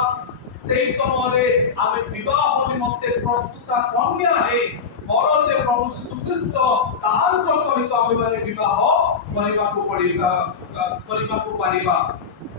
ସେହି ସମୟରେ ଆମେ ବିବାହ ନିମନ୍ତେ ପ୍ରସ୍ତୁତ କନ୍ୟା ହେଇ ବର ଯେ ପ୍ରଭୁ ଯୀଶୁ ଖ୍ରୀଷ୍ଟ ତାହାଙ୍କ ସହିତ ଆମେମାନେ ବିବାହ କରିବାକୁ ପାରିବା।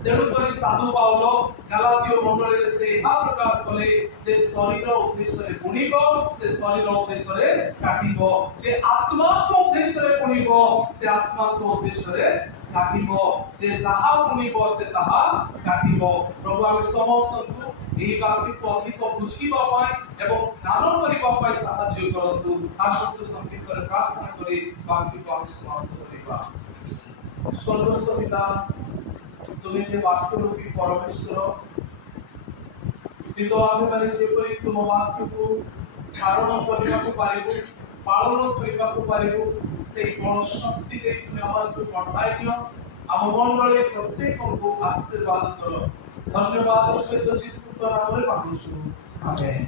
ତେଣୁକରି ସାଧୁ ପାଉଲ ଗାଲାତୀୟ ମଣ୍ଡଳୀରେ ସେ ଏହା ପ୍ରକାଶ କଲେ ଯେ ଶରୀର ଉଦ୍ଦେଶ୍ୟରେ ବୁଣିବ, ସେ ଶରୀର ଉଦ୍ଦେଶ୍ୟରେ କାଟିବ। ଯେ ଆତ୍ମାଙ୍କ ଉଦ୍ଦେଶ୍ୟରେ ବୁଣିବ, ସେ ଆତ୍ମାଙ୍କ ଉଦ୍ଦେଶ୍ୟରେ କାଟିବ। ସେ ଯାହା ବୁଣିବ ସେ ତାହା କାଟିବ। ପ୍ରଭୁ ଆମେ ସମସ୍ତଙ୍କୁ ଏହି ବାକ୍ୟକୁ ଅଧିକ ବୁଝିବା ପାଇଁ ଏବଂ ଧ୍ୟାନ କରିବା ପାଇଁ ସାହାଯ୍ୟ କରନ୍ତୁ। ଆସନ୍ତୁ ସଂକ୍ଷିପ୍ତରେ ପ୍ରାର୍ଥନା କରି ବାକ୍ୟକୁ ଆମେ ସମାପ୍ତ କରିବା। ସ୍ୱର୍ଗସ୍ଥ ପିତା, তুমি যে বাক্য রূপী পরমেশ্বর, কিন্তু ଆମେମାନେ ଯେପରି ତୁମ ବାକ୍ୟକୁ ଧାରଣ କରିବାକୁ ପାରିବୁ, ପାଳନ କରିବାକୁ ପାରିବୁ, সেই ବଳ ଶକ୍ତି ଦେଇ ତୁମେ ଆମକୁ ବଢ଼ାଇ ଦିଅ। ଆମ ମଣ୍ଡଳୀ ପ୍ରତ୍ୟେକଙ୍କୁ ଆଶୀର୍ବାଦ କର। ଧନ୍ୟବାଦ ସହିତ ଯୀଶୁଙ୍କ ନାମରେ ମାଗୁଛୁ, ଆମେନ୍।